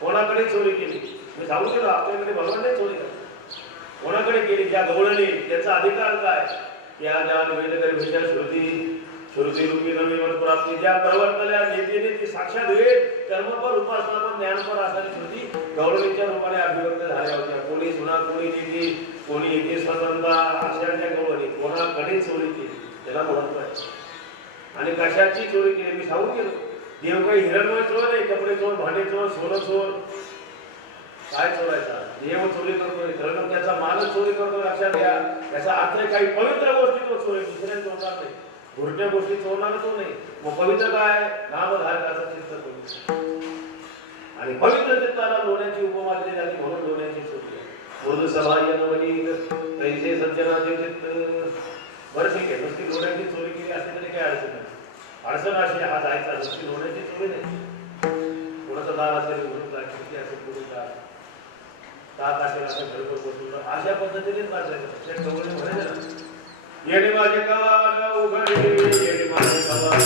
कोणाकडे चोरी केली? मी सांगू केलं आपल्याकडे भगवान नाही चोरी करत. कोणाकडे केली? ज्या गवळणी त्याचा अधिकार काय? त्या ज्ञान वेदगर्भेच्या श्रुती रूपी नवीन प्राप्ती ज्या प्रवर्तल्या नीतीने ती साक्षात वेद कर्मपर उपासनापर ज्ञानपर असणारी श्रुती गवळणीच्या रूपाने अभिव्यक्त झाल्या होत्या. कोणी सुना, कोणी नीती, कोणी एके स्वतंत्रता, अशा त्या गवळणी कोणाकडे चोरी केली त्याला महत्व आहे. आणि कशाची चोरी केली? मी सांगू केलं देव काही हिरणमय चोर आहे, कपडे चोर, भांडे चोर, सोनं चोर, काय चोरायचा? देव चोरी करतोय, धर्म त्याचा मालच चोरी करतो. लक्षात घ्या, याचा अर्थ काही पवित्र गोष्टी तो चोरी, दुसऱ्या चोरणार नाही, घुरट्या गोष्टी चोरणार तो नाही. मग पवित्र काय? नामधारकाचा चित्त पवित्र. आणि पवित्र चित्ताला लोण्याची उपमा दिली जाते, म्हणून लोण्याची चोरी. मृदू सभायन वनी तैसे सज्जनाचे चित्त. बरं ठीक आहे, नुसती लोण्याची चोरी केली असते तरी काय अडचण नाही. अडचण अशी हा जायचा नुसती लोण्याची चोरी नाही. कोणाचं दार असेल म्हणून जा, खिडकी असेल म्हणून जा, दात असेल असं घरभर बसून जा, अशा पद्धतीनेच वाचायचं. त्या गवळणी म्हणायचं ना, येणे माझे कवाड उघडे, येणे माझे कवाड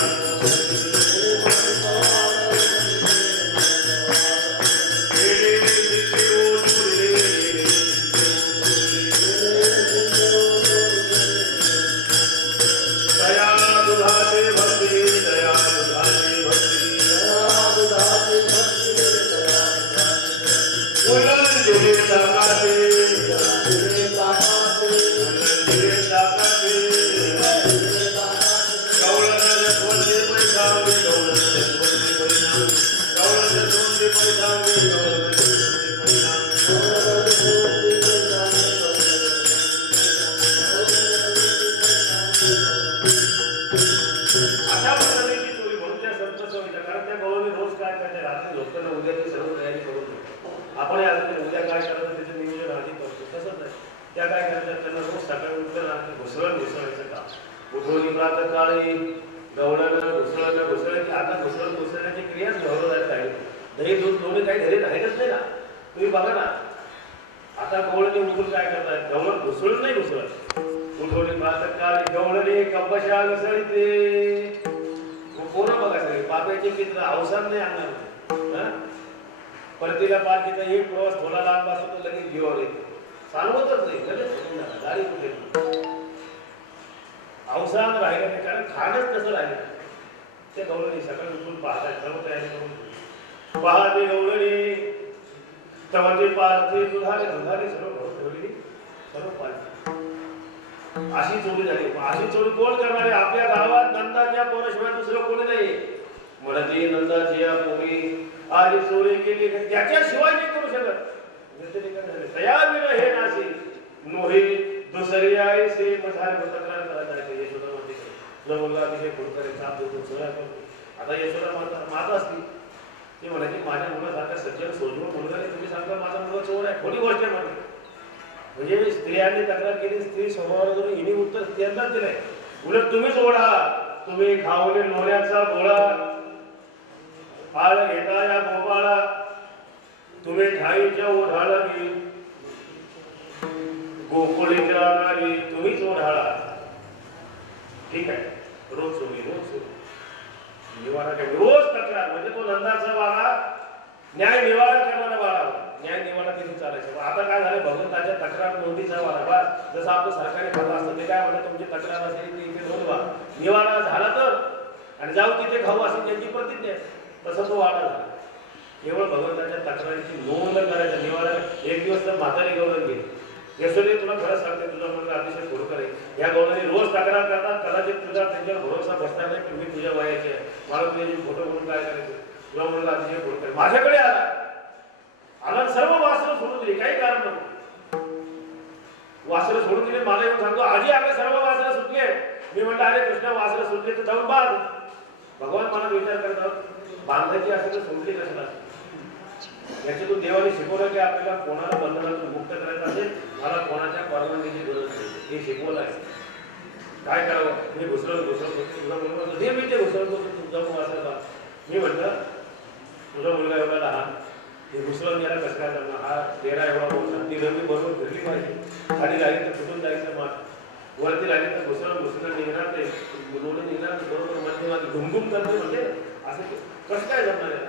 आपण उद्या काय करायचं त्याचं नियोजन आधी करतो. तसंच नाही, त्या काय करायचं त्यांना रोज सकाळी उठलं घुसळायचं काम. उठवली प्रातः काळी गवळणं घुसळायची. आता घुसळण्याची क्रियाच गवळण राहिली. दही दूध लोणी काही घरी राहिलंच नाही ना. तुम्ही बघा ना, आता गवळणी उठून काय करतायत? गवळण घुसळून नाही घुसळत. उठवली प्रातः काळी गवळणी कंपशा घुसळते. कोणं बघा सगळे पाप्याचे मित्र अवसान नाही आणणार. परतीला पालखीचा एक प्रवास थोडा लांब असतो तर लगेच जीवावर येतो. चालवतच नाही, लगेच गाडी कुठे अवसान राहिलं नाही, कारण खाणच तसं राहिलं. त्या गवळणी सकाळी उठून पाहतात, सर्व तयारी करून पाहते गवळणी तवते पालखी दुधारे सर्व ठेवली, सर्व पालखी. अशी चोरी झाली. अशी चोरी कोण करणारे? आपल्या गावात नंदाच्या पोराशिवाय दुसरं कोणी नाही. म्हणते नंदाची या पोरी आज चोरी केली, त्याच्याशिवाय नाही करू शकत. तयार हे नाशी नोहे दुसरी आई से मधार तक्रार करायला यशोदा म्हणते जवळला तिथे फुडकरे चाप देतो सगळ्या करतो. आता यशोदा माता असती ते म्हणायची माझ्या मुलासारखा सज्जन सोजवून मुलगा नाही, तुम्ही सांगता माझा मुलगा चोर आहे. खोटी गोष्ट आहे माझी. म्हणजे स्त्रियांनी तक्रार केली, स्त्री समोर जर हिने उत्तर त्यांनाच दिलंय. उलट तुम्हीच ओढा, तुम्ही खावले लोण्याचा गोळा आळ घेता या गोपाळा, तुम्ही ठाईच्या ओढाळा गोकुळीच्या नारी तुम्हीच ओढाळा. ठीक आहे, रोज चोरी निवारा रोज तक्रार. म्हणजे तो नंदाचा वाडा न्याय निवारा करणारा वाडा होता. न्याय निवाडा तिथे चालायचं. पण आता काय झालं, भगवंताच्या तक्रार नोंदीचा वाढवा. जसं आपलं सरकारी खातं असतं, ते काय म्हणतात, तुमची तक्रार असेल ती इथे नोंदवा, निवाडा झाला तर आणि जाऊ तिथे खाऊ अशी त्यांची प्रतिज्ञा आहे. तसं तो वाडा झाला. केवळ भगवंताच्या तक्रारीची नोंद करायचं. निवाडा एक दिवस तर म्हातारी गवळण गेली. यशोदे, तुला खरं सांगते, तुझा मुलगा अतिशय खोडकर आहे. या गवळणी रोज तक्रार करतात. कदाचित तुझा त्यांच्यावर भरोसा बसणार नाही, पण मी तुझ्या वयाची आहे, मला तुझ्याची फोटो म्हणून काय करायचं. तुझा मुलगा अतिशय खोडकर माझ्याकडे आला आला सर्व वासरं सोडून दिली, काही कारण नको. वासरं सोडून दिली. मला येऊन सांगतो, आजी आपले सर्व वासरं सुटले. मी म्हटलं, अरे कृष्णा, वासरं सुटले तर जाऊन बांध. भगवान मला विचार करतात, बांधायची असेल तर सोडली कशाला. याच्यातून देवाने शिकवलं की आपल्याला कोणाला बंधनातून मुक्त करायचं असेल, मला कोणाच्या परवानगीची गरज नाही, हे शिकवलं आहे. काय करावं, मी घुसळत तुझा मुलगा हे मी ते घुसळत तुझा मुलगा असायचा. मी म्हटलं, तुझा मुलगा एवढा लहान, हे घुसळून याला कसं काय करणार, हा तेरा एवढा मोठा, ती रंगी बरोबर फिरली पाहिजे. खाली लागली तर कुठून जायचं माठ, वरती लागली तर घुसळून निघणार ते लोणी निघणार बरोबर मध्ये घुमघुम करते. म्हणजे असं कसं काय जमणार आहे.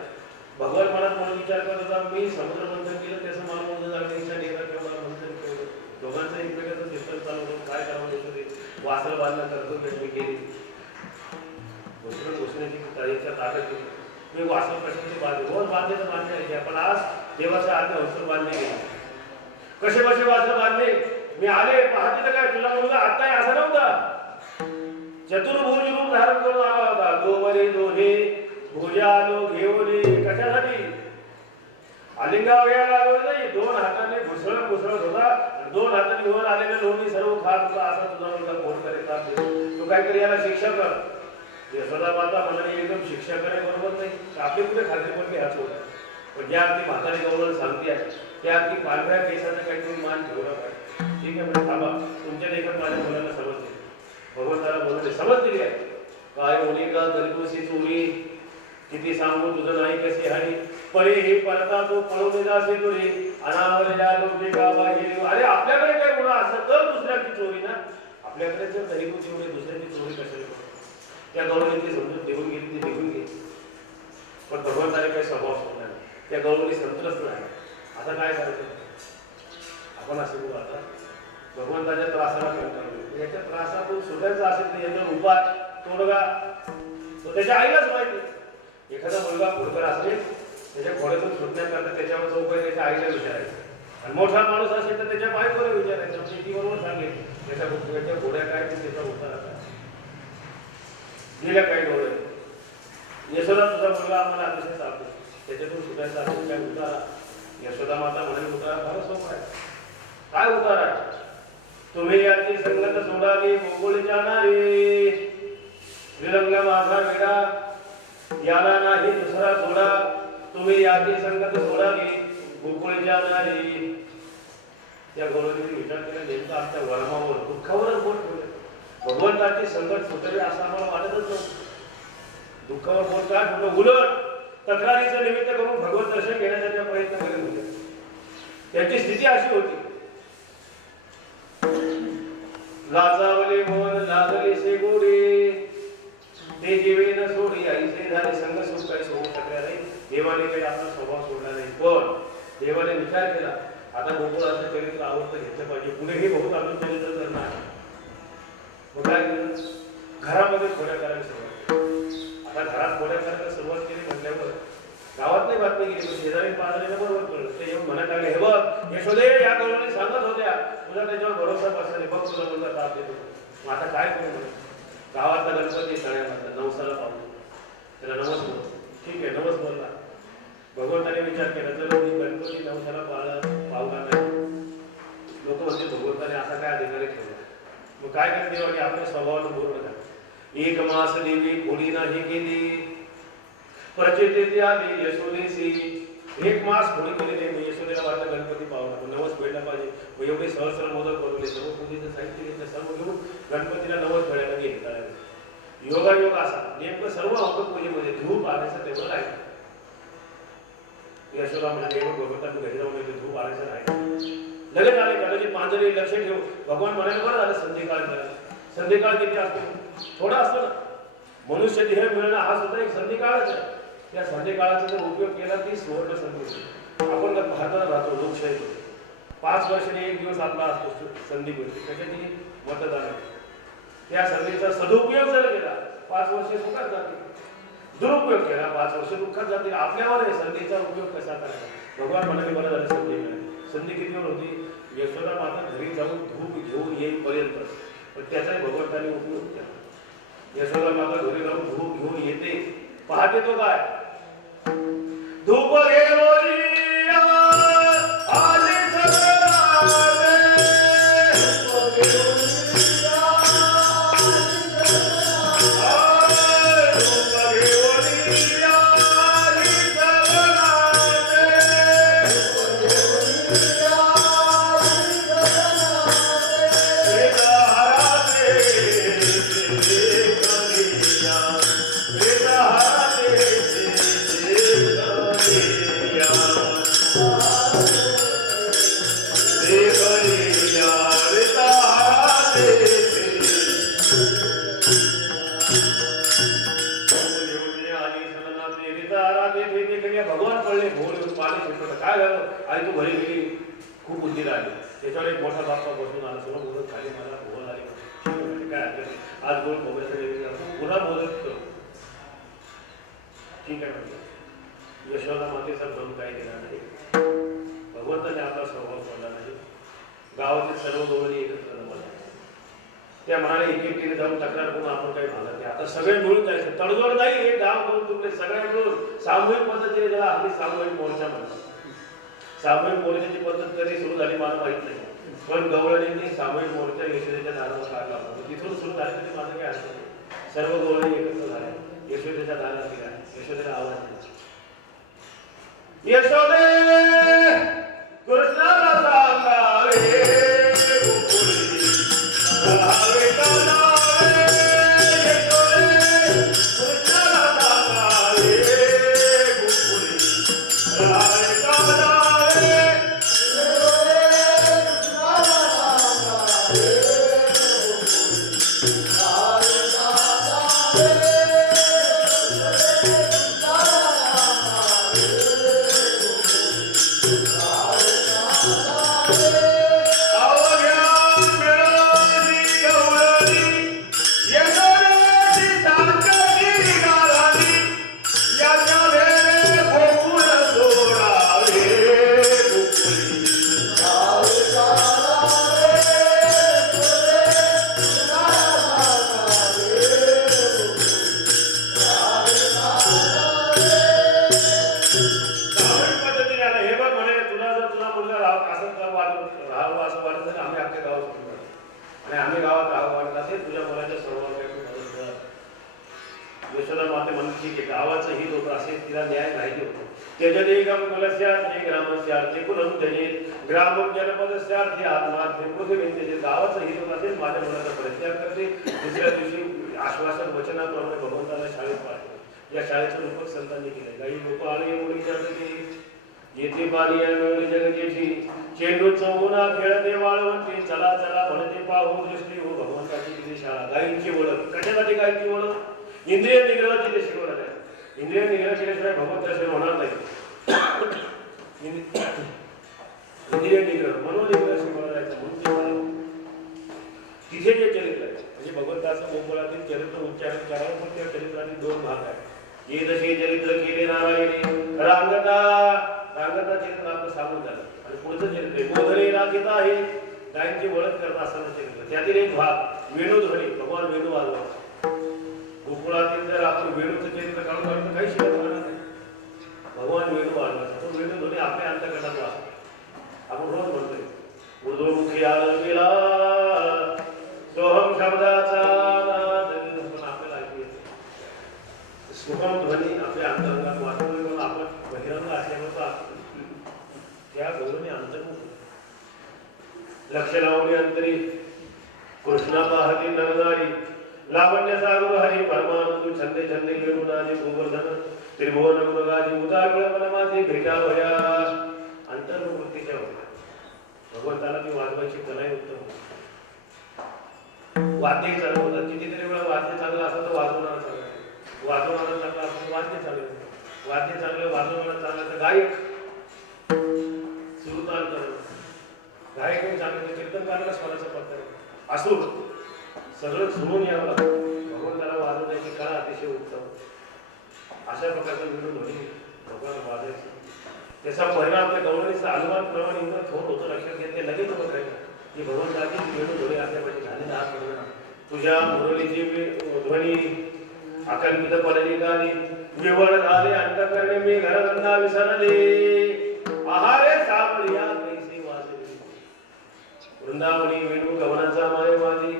भगवान मला म्हणून विचार करत होता, मी समुद्र मंथन केलं, त्याचं मला म्हणून लागलं इच्छा डेरा केवढा मंथन केलं. दोघांचं एकमेकांचं सिस्टम चालू होतं. काय करावं देतो ते वासर बांधणं करतो मी केली. घुसण्याची याच्या ताकद केली. मी वासर कशाची बांधले, रोज बांधले तर बांधले नाही, पण आज देवाच्या आज्ञा वस्त्र बांधले गेले. कसे कसे वासर बांधले. मी आले पाहते तर काय, तुला मुलगा आता असा नव्हता. चतुर्भुज रूप धारण करून आला होता. दोवरे दोन्ही भुजालो घेऊन कशासाठी आलिंगा वगैरे लागवलं नाही. दोन हाताने घुसळत होता. दोन हाताने घेऊन आलेले लोणी सर्व खात होता. असा तुझा मुलगा फोन करेल. तू काहीतरी याला शिक्षा कर. यशोदा माता म्हणाली, एकदम शिक्षा करे बरोबर नाही. आपली कुठे खात्री पण ह्याच होत आहे. पण ज्या अगदी म्हातारी गवळण सांगते आहे, त्या अगदी पांढऱ्या केसाचा काहीतरी मान ठेवला पाहिजे. ठीक आहे, म्हणजे थांबा, तुमच्या लेखक माझ्या मुलाला समजते. भगवंताला बोलते समज दिली आहे. काय होली का गलबोशी चोरी, किती सांगू तुझं नाही कशी हानी. परे हे परता तो पळवले जासे तुझे अनावर या लोके का बाहेर. अरे आपल्याकडे काय गुन्हा असं तर दुसऱ्याची चोरी ना. आपल्याकडे जर दहीभूत एवढे दुसऱ्याची चोरी कशाला. त्या गौरवणी समजून निघून गेली, ती निघून गेली. पण भगवंताने काही स्वभाव सोडला नाही. त्या गौरवणी संतलच नाही. आता काय करायचं आपण असं बोलू. आता भगवंताच्या त्रासाला कंटाळलो. याच्या त्रासातून सुटायचं असेल तर याचा उपाय तोडगा तो त्याच्या आईलाच माहिती. एखादा मुलगा खोडकर असेल, त्याच्या घोड्यातून सुटण्याकरता त्याच्यावर उपाय त्याच्या आईला विचारायचा. आणि मोठा माणूस असेल तर त्याच्या बायकोला विचारायचं. म्हणजे ती बरोबर सांगेल त्याच्या घोड्या काय त्याचा उतारा काय. गेल्या काही डोळे यशोदा, तुझा मुलगा आम्हाला अतिशय चालतो, त्याच्यातून सुटायचा असेल काय उतारा. यशोदा माता म्हणेल, उतारा फार सोपा आहे. काय उतारा आहे. तुम्ही याची संगत सोडावी गोकुळ जाणारे. विरंग माझा वेडा याला नाही दुसरा सोडा. तुम्ही याची संगत सोडावी गोकुळ जाणारे. त्या गौरवने विचार केला, नेमका आमच्या वर्मावर दुःखावरच बोट ठेवलं. भगवंताची संकट सुटावी असं आम्हाला वाटतच नव्हतं. दुःखावर बोट काय ठेवलं. उलट तक्रारीचं निमित्त करून भगवत दर्शन घेण्याचा प्रयत्न करीत होते. त्यांची स्थिती अशी होती. लाजावले मन लागले से गोडे, ते जीवे न सोडी आईसे झाले संग सुख काही सोडू शकले नाही. देवाने काही आपला स्वभाव सोडला नाही. पण देवाने विचार केला, आता गोकुळाचं चरित्र आवडतं घेतलं पाहिजे. पुढेही बहुत अजून चरित्र करणार आहे. मग काय केलं, घरामध्ये खोड्या करायला सुरुवात केली. आता घरात खोड्या करायला सुरुवात केली म्हटल्यावर गावात नाही बातमी गेली, पण शेजारी पाजारीला बरोबर कळलं. ते येऊन म्हणत लागले, हे बघ यशोदे, या गौरवणी सांगत होत्या तुझा त्याच्यावर भरोसा बसला, बघ तुला मुलगा ताप देतो. मग आता काय करू म्हणून गावातला गणपती सणाला नवसाला पाहतो, त्याला नवस बोल. ठीक आहे, नवस बोलला. भगवंताने विचार केला, जर गणपती नवसाला पावला नाही, लोक म्हणते भगवंताने असा काय अधिकारी ठेवला. मग काय करते देवाने आपल्या स्वभावानं बोललं का. एक मास देवी कोणी नाही केली, प्रचिती आली यशोदेशी. एक मास कोणी केली नाही. यशोदेला वाटलं गणपती पावला, नवस भेटला पाहिजे. मग एवढे सहस्र मोदक बनवले, सर्व पूजेचं साहित्य घेतलं, सर्व घेऊन गणपतीला नवस फेडायला गेले. योगायोग असा नेमकं सर्व होतं पूजेमध्ये धूप आणायचं तेवढं राहिलं. यशोदा म्हणजे भगवंतांनी घरी जाऊन येते, धूप आणायचं राहिलं. लगेच आले, कदाचित मांजरी लक्ष ठेव. भगवान म्हणाले, बरं झालं संध्याकाळ करायचं. संध्याकाळ किती असतो, थोडा असतो ना. मनुष्य देह मिळणं हा सुद्धा एक संध्याकाळच आहे. त्या संध्याकाळाचा जर उपयोग केला ती सुवर्ण संधी. आपण तर भारतात राहतो लोकशाहीमध्ये 5 वर्षांनी एक दिवस आपला असतो संधी मिळते त्याच्यासाठी मतदान आहे. त्या संधीचा सदुपयोग जर केला 5 वर्ष सुखात जातील, दुरुपयोग केला 5 वर्ष दुःखात जातील. आपल्यावर आहे संधीचा उपयोग कसा करायचा. भगवान म्हणाले बरं झालं संधी मिळाली. संधी किती वेळ होती? यशोदा माता घरी जाऊन धूप घेऊन येईपर्यंत, पण त्याचाही भगवंताने उपयोग केला. यशोदा माता घरी जाऊन धूप घेऊन येते, पहाटे तो काय धूप घेऊन आले सगळे भगवान पडले भोर पाणी शिकवलं. काय झालं? आई तू घरी गेली, खूप उंदीर आली. त्याच्यावर एक मोठा बाप्पा बसून आला, सगळं बोलत खाली मला भोर आली. काय आज बोल मोबाईलचा पुन्हा बोलत होतो. ठीक आहे म्हटलं. यशोदा मातेचा भ्रम काही केला नाही. भगवंताने आपला स्वभाव सोडला नाही. गावातील सर्व गवळणी एकत्र जमले. त्या म्हणाले एकेकीने जाऊन तक्रार करून आपण काही भागत नाही. आता सगळे मिळून जायचं. तडजोड नाही, हे गाव दोन तुकडे सगळे मिळून सामूहिक पद्धतीने ज्याला हल्ली सामूहिक मोर्चा म्हणतात. सामूहिक मोर्चाची पद्धत कधी सुरू झाली मला माहित नाही, पण गवळणींनी सामूहिक मोर्चा यशोदेच्या दारावर काढला होता. तिथून सुरू झाली तरी माझं काय असतं नाही. सर्व गवळणी एकत्र झाल्या, यशोदेच्या दारात गेल्या, यशोदेला आवाज दिला, यशोदे कृष्णाला सांगा रे यशोदा माते म्हणून ठीक आहे, गावाचं हित होतं असे तिला न्याय माहिती होतं. त्यजदेकं कुलस्यार्थे ग्रामस्यार्थे कुलं त्यजेत ग्रामं जनपदस्यार्थे आत्मार्थे पृथ्वीं त्यजेत. गावाचं हित होत असेल माझ्या मुलाचा परित्याग करते. दुसऱ्या दिवशी आश्वासन वचनाप्रमाणे भगवंताला शाळेत पाठवले. या शाळेचं रूपक संतांनी केलं. गाई गोपाळी मुली जगती येथे पाणी मिळवली जगतेची चेंडू चौगुणा खेळते वाळवंती चला चला म्हणते पाहू दृष्टी हो. भगवंताची किती शाळा. गायींची ओळख कशासाठी? गायींची ओळख इंद्रिय निग्रहाची ते शिकवणार आहे. इंद्रिय निग्रह केल्याशिवाय भगवंत दर्शन होणार नाही. इंद्रिय निग्रह मनोनिग्रह शिकवला जायचं म्हणून तिथे जे चरित्र आहे म्हणजे भगवंताचं गोकुळातील चरित्र उच्चारण करावं. पण त्या चरित्रातील 2 भाग आहेत. जे जसे चरित्र केले नारायणे रांगता रांगता चरित्र आपलं सांगून झालं आणि पुढचं चरित्र गोधरे रागित आहे गायींची ओळख करत असताना चरित्र. त्यातील एक भाग वेणुध्वनी. भगवान वेणू वाजवा. गोकुळातील जर आपण वेणूचं चरित्र काढून काढून तर काही शिकत होणार नाही. भगवान वेणू वाजवायचा. तो वेणुध्वनी आपल्या अंतकरणात वाजतो. आपण रोज म्हणतोय ऊर्ध्वमुखी आळविला सोहम शब्दाचा नाद. पण आपल्याला ऐकू येते सुगम ध्वनी आपल्या अंतरंगात वाजतोय. पण आपण बहिरंग असल्यामुळे त्या गौरवने अंतर्मुख लक्ष लावणे अंतरी कृष्णा पाहती नरनारी लावण्य सागर हरी परमानंद छंदे छंदे वेणुनादी गोवर्धन त्रिभुवन गुणगादी उदागळ मनमाती भेटावया. अंतर्मुक्तीच्या होत्या. भगवंताला मी वाजवायची कलाही उत्तम. वाद्य चालू होतात. कितीतरी वेळा वाद्य चांगलं असतं तर वाजवणार चांगलं, वाजवणार चांगलं असतं वाद्य चांगलं, वाद्य चांगलं वाजवणार चांगलं तर गायक सुरतान करणं, गायक सांगितलं, कीर्तनकाराला स्वराचा प्रकार असो, सगळं सोडून यावं लागतं. भगवंताला वाजवण्याची कला अतिशय उत्तम. अशा प्रकारचा विनोद ध्वनी भगवान वाजायचं. त्याचा परिणाम आपल्या गौरवणीचा अनुवादप्रमाणे इंद्र थोड होतं. लक्षात घेत ते लगेच बघायचं की भगवंताची विनोद ध्वनी असल्या पाहिजे. झालेला हा परिणाम तुझ्या मुरलीची ध्वनी अकल्पित पलनिकाली विवळ झाले अंतकरणे मी घरगंधा विसरले आहारे सापडिया कैसे वाजले. वृंदावनी वेणू गमनाचा माय माझी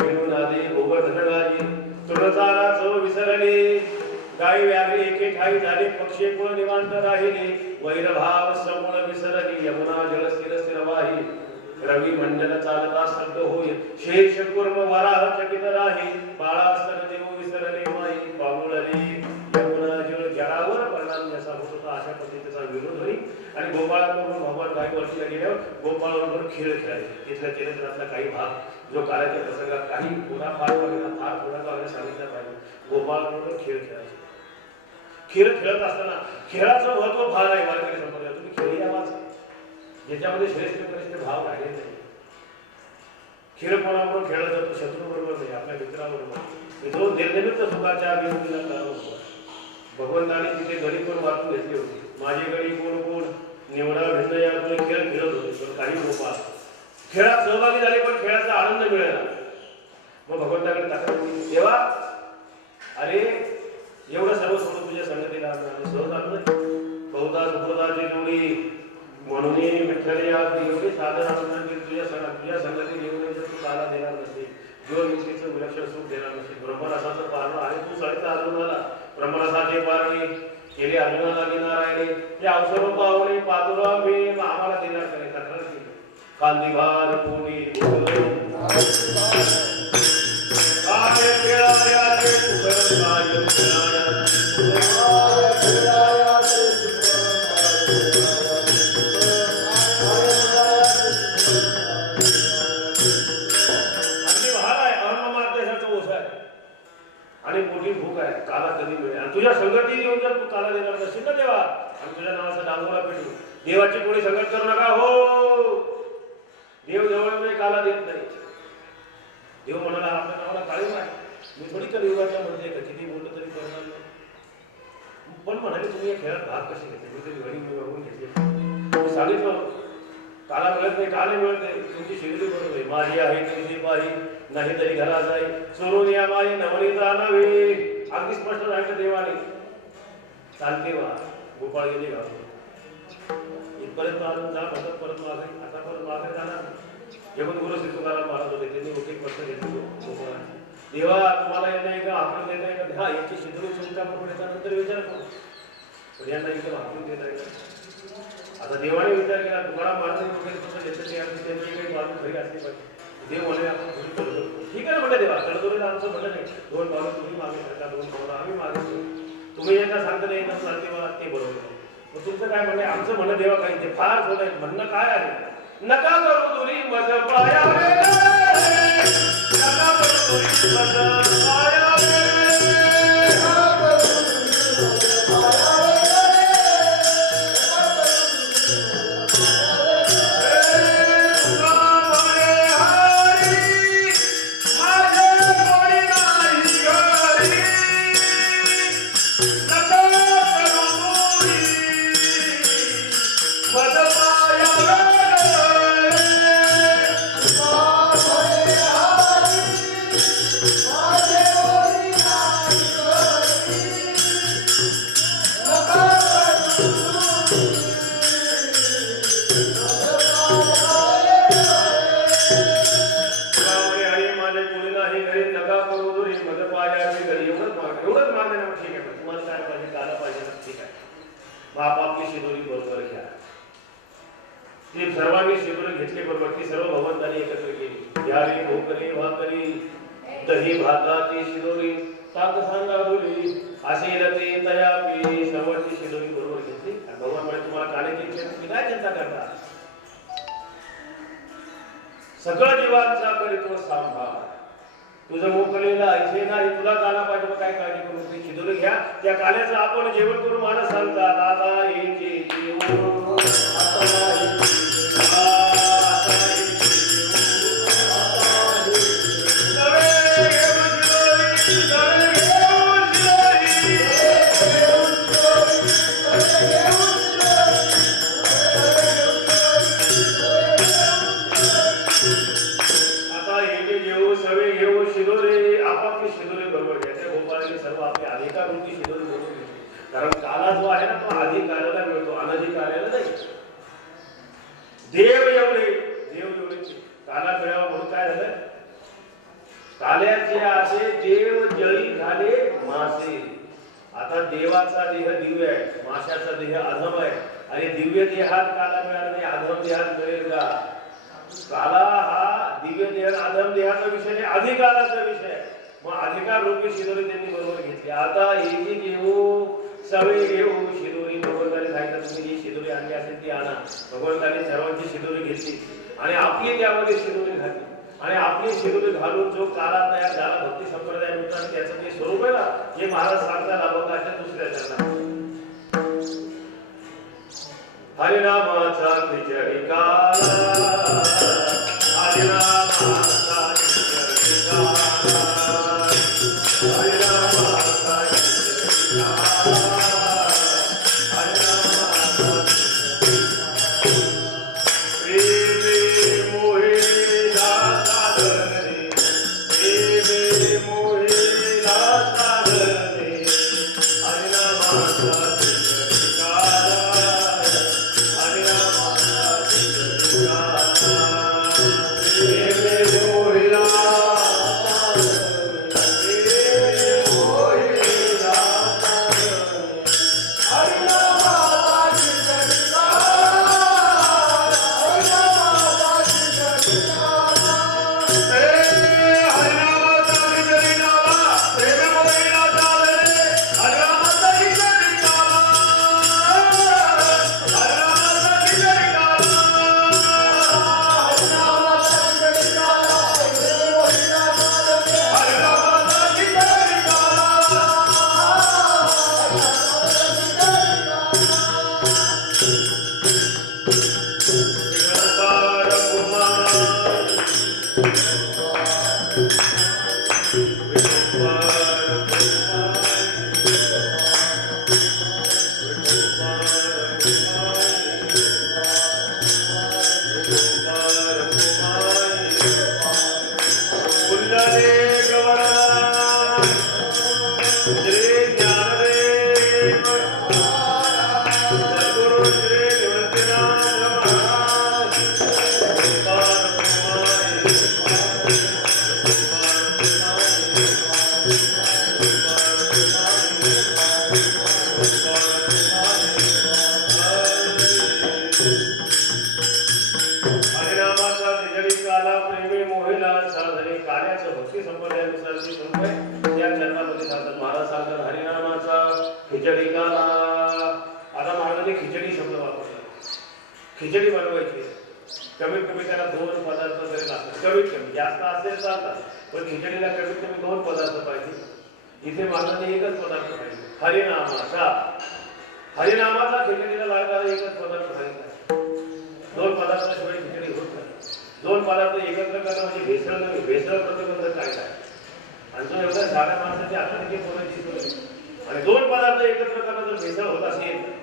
वेणू नादे गोबर धनगाजी तृणचारा चव विसरले. गाई व्याघ्रे एके ठाई झाले पक्षी कुळ निवांत राहिले. वैरभाव समूळ विसरली यमुना जल स्थिर स्थिर वाही. रवी मंडल चालता शब्द होय शेष कुर्म वराह चकित राही. बाळास्तर देव विसरले माई पामुळली यमुना जल जळावर परिणाम जसा होत होता अशा पद्धतीचा विरोध होई. आणि गोपाळाबरोबर भगवान गायवरतीला गेल्यावर गोपाळाबरोबर खेळ खेळायचे. तिथल्या चरित्रातला काही भाग जो काळाच्या प्रसंगात काही थोडाफार वगैरे फार थोडा का वगैरे सांगितला पाहिजे. गोपाळाबरोबर खेळ खेळायचे. खेळ खेळत असताना खेळाचं महत्व फार आहे वारकरी संप्रदायात. तुम्ही खेळी या वाचा ज्याच्यामध्ये श्रेष्ठ कनिष्ठ भाव राहिले नाही. खेळ कोणाबरोबर खेळला जातो? शत्रू बरोबर नाही, आपल्या मित्राबरोबर. जो निर्निमित्त सुखाच्या विरोधीला कारण होता. भगवंताने तिथे गडी पण वाचून घेतली होती. माझी गडी कोण कोण निवडा भिन्न या खेळ खेळत होते. पण काही गोपाळ खेळात सहभागी झाले पण खेळाचा आनंद मिळाला. मग भगवंताकडे तक्रार केली, देवा अरे एवढं सर्व सोडून तुझ्या संगतीला सहज आलो बहुधा सुप्रदाची जोडी म्हणून विठ्ठल या एवढे साधन आनंद तुझ्या संगती येऊन तू काला देणार नसेल. जीवन मुक्तीचं विलक्षण सुख देणार नसेल. ब्रह्मरसाचं पारण आणि तू सळीचा अर्जुनाला ब्रह्मरसाचे पारणे केले अर्जुनाला नारायणे ते अवसर पावणे पातुरा मी आम्हाला देणार नाही. तक्रार केली कांदिभार कोणी आणि मोठी भूक आहे. काला कधी मिळेल आणि तुझ्या संगती येऊन जर तू काला देणार नसेल ना देवा आणि तुझ्या नावाचा डांगोरा पेटू देवाची कोणी संगत करू नका. हो देव जवळ नाही काला देत नाही. देव म्हणाला आपल्या नावाला काळी आहे. मी थोडी कलियुगाच्या मध्ये किती बोललं तरी करणार नाही. पण म्हणाले तुम्ही या खेळात भाग कसे घेतले? मी तरी घडी मी बघून घेतले. सांगितलं काला मिळत नाही, काले मिळत नाही. तुमची शिरली बरोबर आहे. माझी आहे तुझी पाही नाही तरी घरा जाई सोडून या माई नवनीता नव्हे. अगदी स्पष्ट सांगितलं देवाने. चालते वा गोपाळ गेले घालून इथपर्यंत आणून जा म्हणतात परत मागे. आता परत मागे जाणार जेवण गुरु श्री तुकाराम महाराज होते. त्यांनी मोठे प्रश्न घेतले गोपाळाचे. देवा तुम्हाला यांना एकदा हाकून देता येईल का? हा याची शिदरू तुमच्या बरोबर याच्यानंतर विचार करू पण यांना इथं हाकून देता येईल. आता देवाने विचार केला तुकाराम महाराज त्यांची काही बाजू घरी असली पाहिजे. देव म्हणे आपण घरी करतो. ठीक आहे म्हटलं देवा तडजोडीला आमचं म्हणलं नाही. दोन पावलं तुम्ही मागे सरका दोन पावलं आम्ही मागे तुम्ही यांना सांगता नाही ना चालते मला ते बरोबर. मग तुमचं काय म्हणणं? आमचं म्हणणं देवा काही ते फार थोडं आहे. म्हणणं काय आहे? नका करू दुरी मज पाया नका करू दुरी मज पाया आपापली शिदोरी बरोबर घ्या. ते सर्वांनी शिदोरी घेतली बरोबर. ती सर्व भगवंतांनी एकत्र केली. यारी भोकरी भाकरी दही भाताची शिदोरी ताक सांगा बोली असे रते तयापी सर्वांची शिदोरी बरोबर घेतली. आणि भगवान म्हणे तुम्हाला काढायची इच्छा तुम्ही काय चिंता करता? सगळं जीवांचा करीतो सांभाळ. तुझं मोकळीला ऐसे नाही तुला जाणं पाहिजे. मग काय काळजी करू? ती शिदोरी घ्या. त्या काल्याचं आपण जेवण करून मला सांगतात आता येते रूपी शिदोरी बनवून घेतली. कारण काला जो आहे ना तो अधिकाऱ्याला मिळतो, अनधिकाऱ्याला नाही. देव एवढे काला मिळावा म्हणून काय झालं, काल्याचे असे देव जळी झाले मासे. आता देवाचा देह दिव्य आहे, माशाचा देह अधम आहे. आणि दिव्य देहात काला मिळाला नाही, अधम देहात मिळेल का? काला हा दिव्य देह अधम देहाचा विषय नाही, अधिकाराचा विषय आहे. मग अधिकार रूपी शिदोरी त्यांनी बरोबर घेतली. आता एकी घेऊ सगळे घेऊ शिदोरी. भगवंताने सांगितलं तुम्ही जी शिदोरी आणली असेल ती आणा. भगवंताने सर्वांची शिदोरी घेतली आणि आपली त्यामध्ये शिदोरी घातली. आणि आपली शिदोरी घालून जो काला तयार झाला भक्ती संप्रदायानुसार त्याचं जे स्वरूप आहे ना, हे महाराज सांगतात अभंगाच्या दुसऱ्या चरणात. हरिनामाचा खिचडी काला, हरिनामाचा खिचडी काला, हरिनामाचा खिचडी काला, हरिनामाचा प्रेमे मोहिला साधने, प्रेमे मोहिला साधने, हरिनामाचा खिचडी काला, हरिनामाचा खिचडी काला, प्रेमे मोहिला खिचडी काला. आता महाराजांनी खिचडी शब्द वापरला. खिचडी बनवायची कमीत कमी त्याला 2 पदार्थ तरी लागतात. कमीत कमी, जास्त असेल चालतात पण खिचडीला कमीत कमी 2 पदार्थ पाहिजे. इथे महाराजांनी एकच पदार्थ पाहिजे, हरिनामाचा. हरिनामाचा खिचडीला लागणारा एकच पदार्थ सांगितला. 2 पदार्थाशिवाय खिचडी होत नाही. 2 पदार्थ एकत्र करणं म्हणजे भेसळ नव्हे, भेसळ प्रतिबंधक कायदा आहे. आणि जो एवढ्या साध्या माणसाची आतडीची बोलायची सोय आणि 2 पदार्थ एकत्र करणं जर भेसळ होत असेल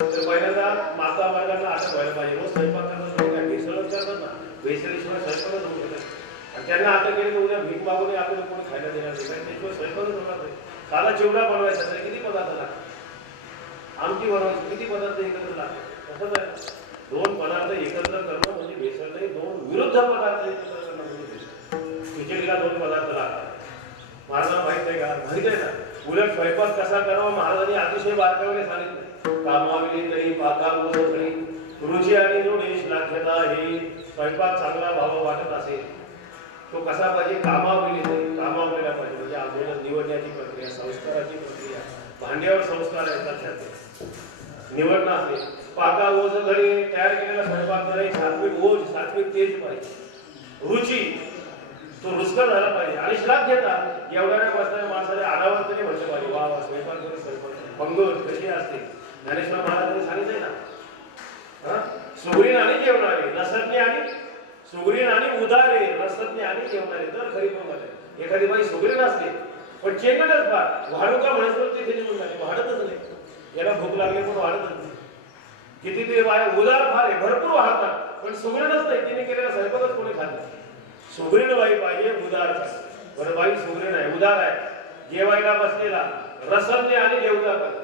तर पहिल्यांदा माता वर्गांना अटक व्हायला पाहिजे. रोज स्वयंपाक करणं भेसळच करतात ना, भेसळीशिवाय स्वयंपाकच होऊ शकत. आणि त्यांना अटक केली तर उद्या भीक मागून आपल्याला कोणी खायला देणार नाही, कारण त्याशिवाय स्वयंपाकच होणार नाही. साधा चिवडा बनवायचा तर किती पदार्थ लागतात, आमटी बनवायची किती पदार्थ एकत्र लागतात. तसंच आहे, 2 पदार्थ एकत्र करणं म्हणजे भेसळ नाही, 2 विरुद्ध पदार्थ एकत्र करणं म्हणजे भेसळ. खिचडीला 2 पदार्थ लागतात. महाराजांना माहित आहे का? माहित आहे ना. उलट स्वयंपाक कसा करावा महाराजांनी अतिशय बारकाईने सांगितलं. कामाविली तरी पाकावर तरी रुची आणि जोडी श्लाघ्यता. हे स्वयंपाक चांगला भाव वाटत असेल तो कसा पाहिजे, कामाविली तरी कामावलेला पाहिजे. म्हणजे आपल्याला निवडण्याची प्रक्रिया, संस्काराची प्रक्रिया, भांड्यावर संस्कार येतात त्याचे निवडणं असेल. पाका ओझ घरी तयार केलेला स्वयंपाक जरी सात्विक ओझ, सात्विक तेज पाहिजे. रुची तो रुचकर झाला पाहिजे. आणि श्लाघ्यता, एवढ्या बसणाऱ्या माणसाने आरावंतने म्हटलं पाहिजे, वा वा स्वयंपाक जरी स्वयंपाक पंगत कशी असते. ज्ञानेश्वर महाराजांनी सांगितलंय ना, सुगरीन आणि जेवणारे, रसज्ञ आणि सुगरीन आणि उदारे, रसज्ञ आणि जेवणारे. तर खरी पंगत एखादी बाई सुगरीन असते पण चेंगटच फार, वाढू का म्हणतो तिथे निघून जाते, वाढतच नाही. याला भूक लागली पण वाढतच नाही. कितीतरी बाया उदार फार आहे, भरपूर वाढतात पण सुगरीनच नाही, तिने केलेला स्वयंपाकच कोणी खात नाही. सुगरीण बाई पाहिजे, उदार पाहिजे. बरं बाई सुगरीण आहे, उदार आहे, जेवायला बसलेला रसने आणि जेवता करतात.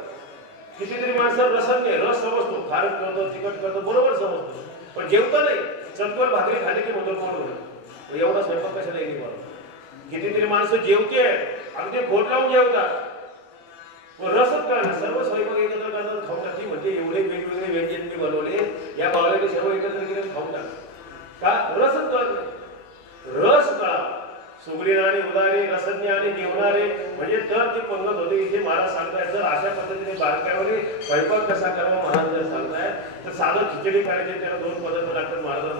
कितीतरी माणसं रसने रस समजतो, खारट करतो, तिखट करतो, बरोबर समजतो, पण जेवता नाही. चटकर भाकरी खाली की म्हणतो कोण होईल, एवढा स्वयंपाक कशाला येईल बरोबर. कितीतरी माणसं जेवते अगदी खोट लावून जेवतात, रसच कळणार. सर्व स्वयंपाक एकत्र करतात, खाऊन टाकली म्हणते एवढे वेगवेगळे व्यंजन मी बनवले, या बावल्याने सर्व एकत्र केले खाऊन टाकले. का रसच कळत नाही. रस कळा. सुगरीण आणि उदारी, रसज्ञ आणि जेवणारे, म्हणजे तर ते पंगत होते. इथे महाराज सांगतायत जर अशा पद्धतीने बारकाईने स्वयंपाक कसा करावा महाराज जर सांगतायत, तर साधं खिचडी करायचे त्याला 2 पदार्थ लागतात महाराजांना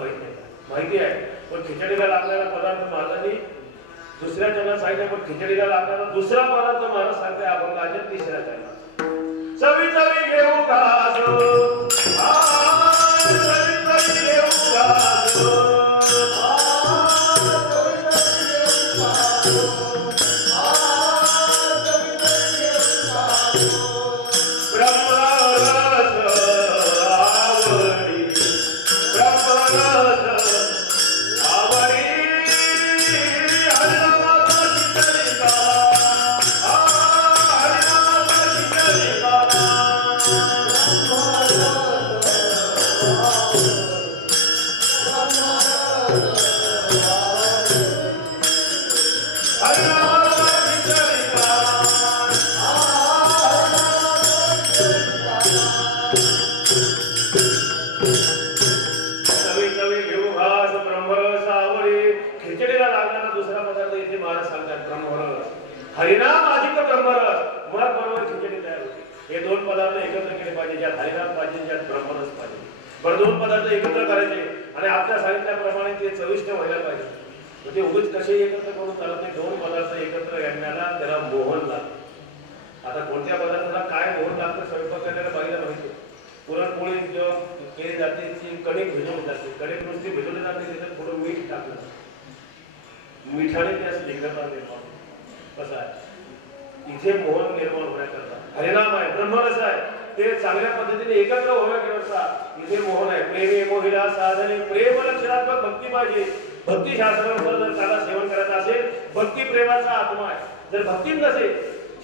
माहिती आहे. पण खिचडीला लागणारा पदार्थ महाराजांनी दुसऱ्या चरणात सांगितलं, पण खिचडीला लागणारा दुसरा पदार्थ महाराज सांगताय अभंगाच्या 3ऱ्या चरणात. चवी चवी घेऊ घास, चवी चवी घेऊ घास, हरिनाम अधिक ब्रह्मरस, मग बरोबर खिचडी तयार होते. हे 2 पदार्थ एकत्र केले पाहिजे, ज्यात हरिनाम पाहिजे, ज्यात ब्रह्मरस पाहिजे. बरं 2 पदार्थ एकत्र करायचे आणि आपल्या सांगितल्याप्रमाणे ते चविष्ट व्हायला पाहिजे. म्हणजे उगीच कसे एकत्र करून चालत नाही. 2 पदार्थ एकत्र घालण्याला त्याला मोहन लागतं. आता कोणत्या पदार्थाला काय मोहन लागतं स्वयंपाक करण्याला पाहिजे माहिती. पुरणपोळी जेव्हा केली जाते ती कणिक भिजवली जाते, कणिक नुसती भिजवली जाते, त्याच्यात थोडं मीठ टाकलं, मिठाने त्यास लिंगता निर्माण. कसं आहे इथे मोहन निर्माण होण्याकरता हरिनाम आहे, ब्रह्मरस आहे, ते चांगल्या पद्धतीने एकत्र होण्याकरता इथे मोहन आहे. प्रेमे मोहिला साधने, प्रेम लक्षणात्मक भक्ती पाहिजे. भक्ती शास्त्रानुसार जर त्याला सेवन करायचं असेल, भक्ती प्रेमाचा आत्मा आहे. जर भक्ती नसेल,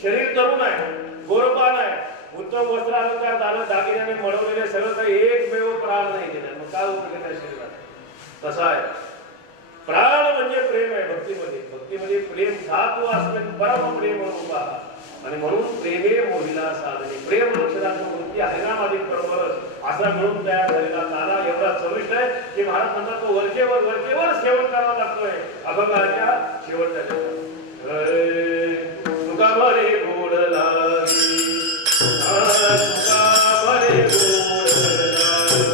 शरीर तरुण आहे, गोरपान आहे, उत्तम वस्त्र अलंकार दागिन्याने मळवलेले सगळं काही एकमेव प्राण नाही देणार, मग काय उपयोग त्या शरीरात. तसा आहे प्राण म्हणजे प्रेम आहे. भक्तीमध्ये प्रेम धातू असणे परम प्रेम रूपा, आणि म्हणून प्रेमे मोहिला साधने, प्रेम लक्षणात्मक वृत्ती हरिनाम अधिक ब्रह्मरस असा मिळून तयार झालेला नाना एवढा चविष्ट आहे की महाराज म्हणतात तो वरचेवर सेवन करावा लागतोय अभंगाच्या शेवटच्या. तुका बरे गोड लागी, तुका बरे गोड लागी,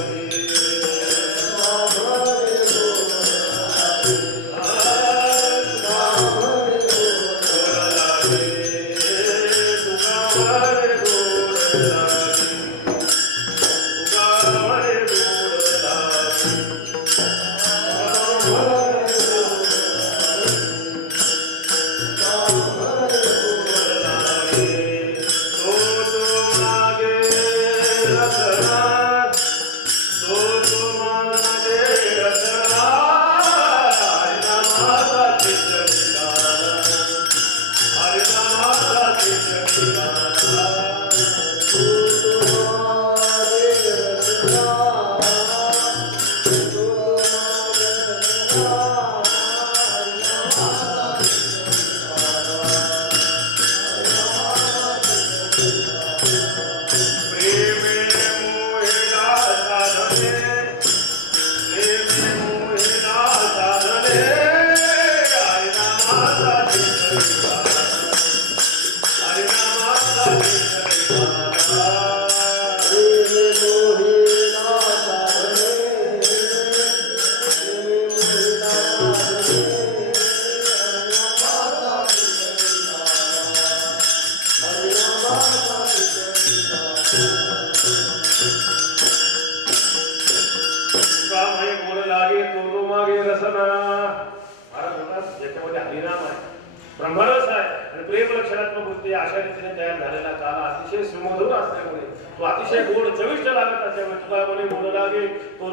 ब्रह्मरस आहे आणि प्रेम लक्षणात्मक वृत्ती अशा रीतीने तयार झालेला काला अतिशय सुमधुर असल्यामुळे, तो अतिशय गोड चविष्ट लागत असल्यामुळे तुका म्हणे गोड लागे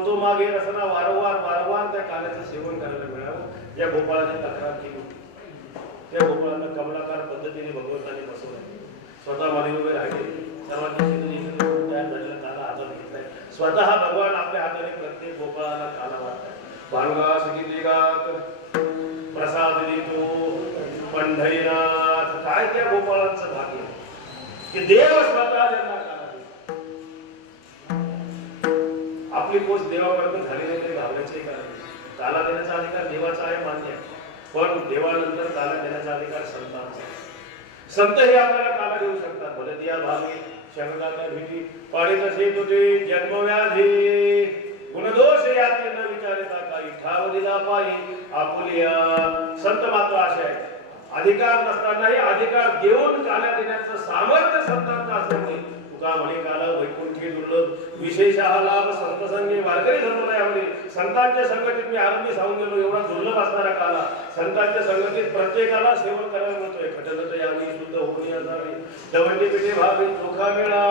तो मागे रसना वारंवार त्या काल्याचं सेवन करायला मिळावं. या गोपाळाने तक्रार केली. त्या गोपाळांना कमलाकार पद्धतीने भगवंताने बसवलं. स्वतः मध्ये उभे राहिले. सर्वांची शेती तयार झालेला काला हातात घेतलाय. स्वतः भगवान आपल्या हाताने प्रत्येक गोपाळाला काला वाटताय. भांगा सगळी प्रसाद देतो पंढरीनाथ. काय त्या गोपाळांचं भाग्य की देव स्वतः त्यांना काला देतो. आपली पोच देवापर्यंत झाली नाही तरी घाबरायचे कारण काला देण्याचा अधिकार देवाचा आहे मान्य, पण देवानंतर काला देण्याचा अधिकार संतांचा. संत हे आपल्याला काला देऊ शकतात. भले दिया भावी शंकाला भीती पाणी तसे तुझे जन्मव्याधी गुणदोष याचे न विचारता काही ठाव दिला पायी आपुलिया. संत मात्र असे आहे अधिकार नसतानाही अधिकार देऊन काला देण्याचं सामर्थ्य संतांचं असल्यामुळे तुका म्हणे काला वैकुंठी दुर्लभ विशेषः लाभ संत संगे वारकरी संप्रदायामध्ये संतांच्या संगतीत मी आरंभी सांगून गेलो एवढा दुर्लभ असणारा काला संतांच्या संगतीत प्रत्येकाला सेवन करायला मिळतोय. खटलत यावी शुद्ध होणे असावे दवंडी पिठे भावे चोखा मिळा.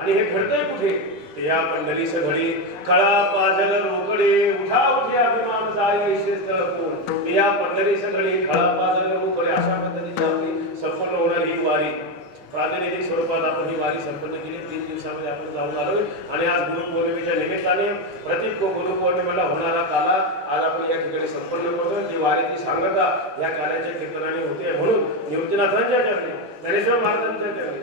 आणि हे घडतंय कुठे ते या पंढरी सघडी कळा पाजल रोकडे उठा उठे अभिमान जाय विशेष तळपून. ते या पंढरी सघडी कळा पाजल रोकडे अशा पद्धतीची आपली संपन्न होणारी ही वारी प्रातिनिधिक स्वरूपात आपण ही वारी संपन्न केली. 3 दिवसामध्ये आपण जाऊन आलोय. आणि आज गुरुपौर्णिमेच्या निमित्ताने प्रत्येक गुरुपौर्णिमेला होणारा काला आज आपण या ठिकाणी संपन्न करतोय. जी वारीची सांगता या काल्याच्या कीर्तनाने होते. म्हणून निवृत्तीनाथांच्या चरणी ज्ञानेश्वर महाराजांच्या चरणी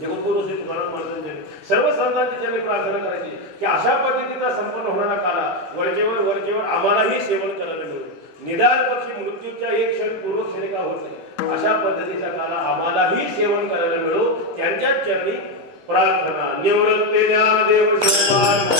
जगद्गुरु श्री तुकाराम महाराजांच्या सर्व संतांच्या चरणी प्रार्थना करायची की अशा पद्धतीचा संपन्न होणारा काला वरचेवर आम्हालाही सेवन करायला मिळेल. निदान पक्षी मृत्यूच्या एक क्षण पूर्व क्षणिका होत नाही अशा पद्धतीचा काला आम्हालाही सेवन करायला मिळो त्यांच्याच चरणी प्रार्थना. निवृत्ती ज्ञानदेव सोपान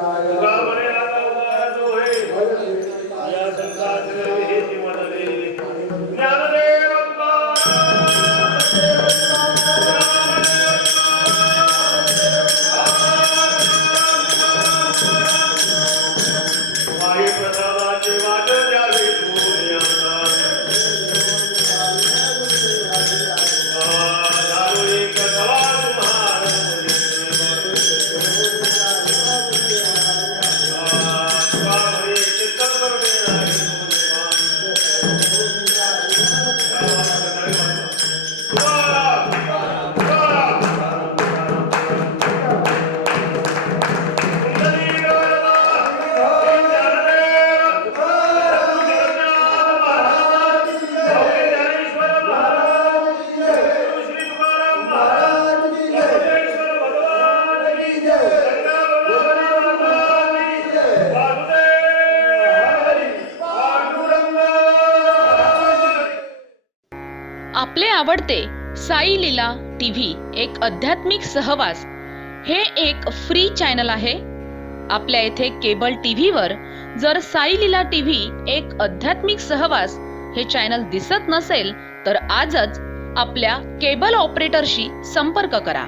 तुका म्हणे आता उगाराचं होय या संसाराचे हे जीवनले ज्ञानदेव माही प्रसादाचे वाट द्यावे सूर्याचा दारू एक सवा तुम्हार आपले आवडते साई लीला टीव्ही एक आध्यात्मिक सहवास हे एक फ्री चॅनल आहे. आपल्या येथे केबल टीव्हीवर जर साई लीला टीव्ही एक आध्यात्मिक सहवास हे चॅनल दिसत नसेल तर आजच आपल्या केबल ऑपरेटरशी संपर्क करा.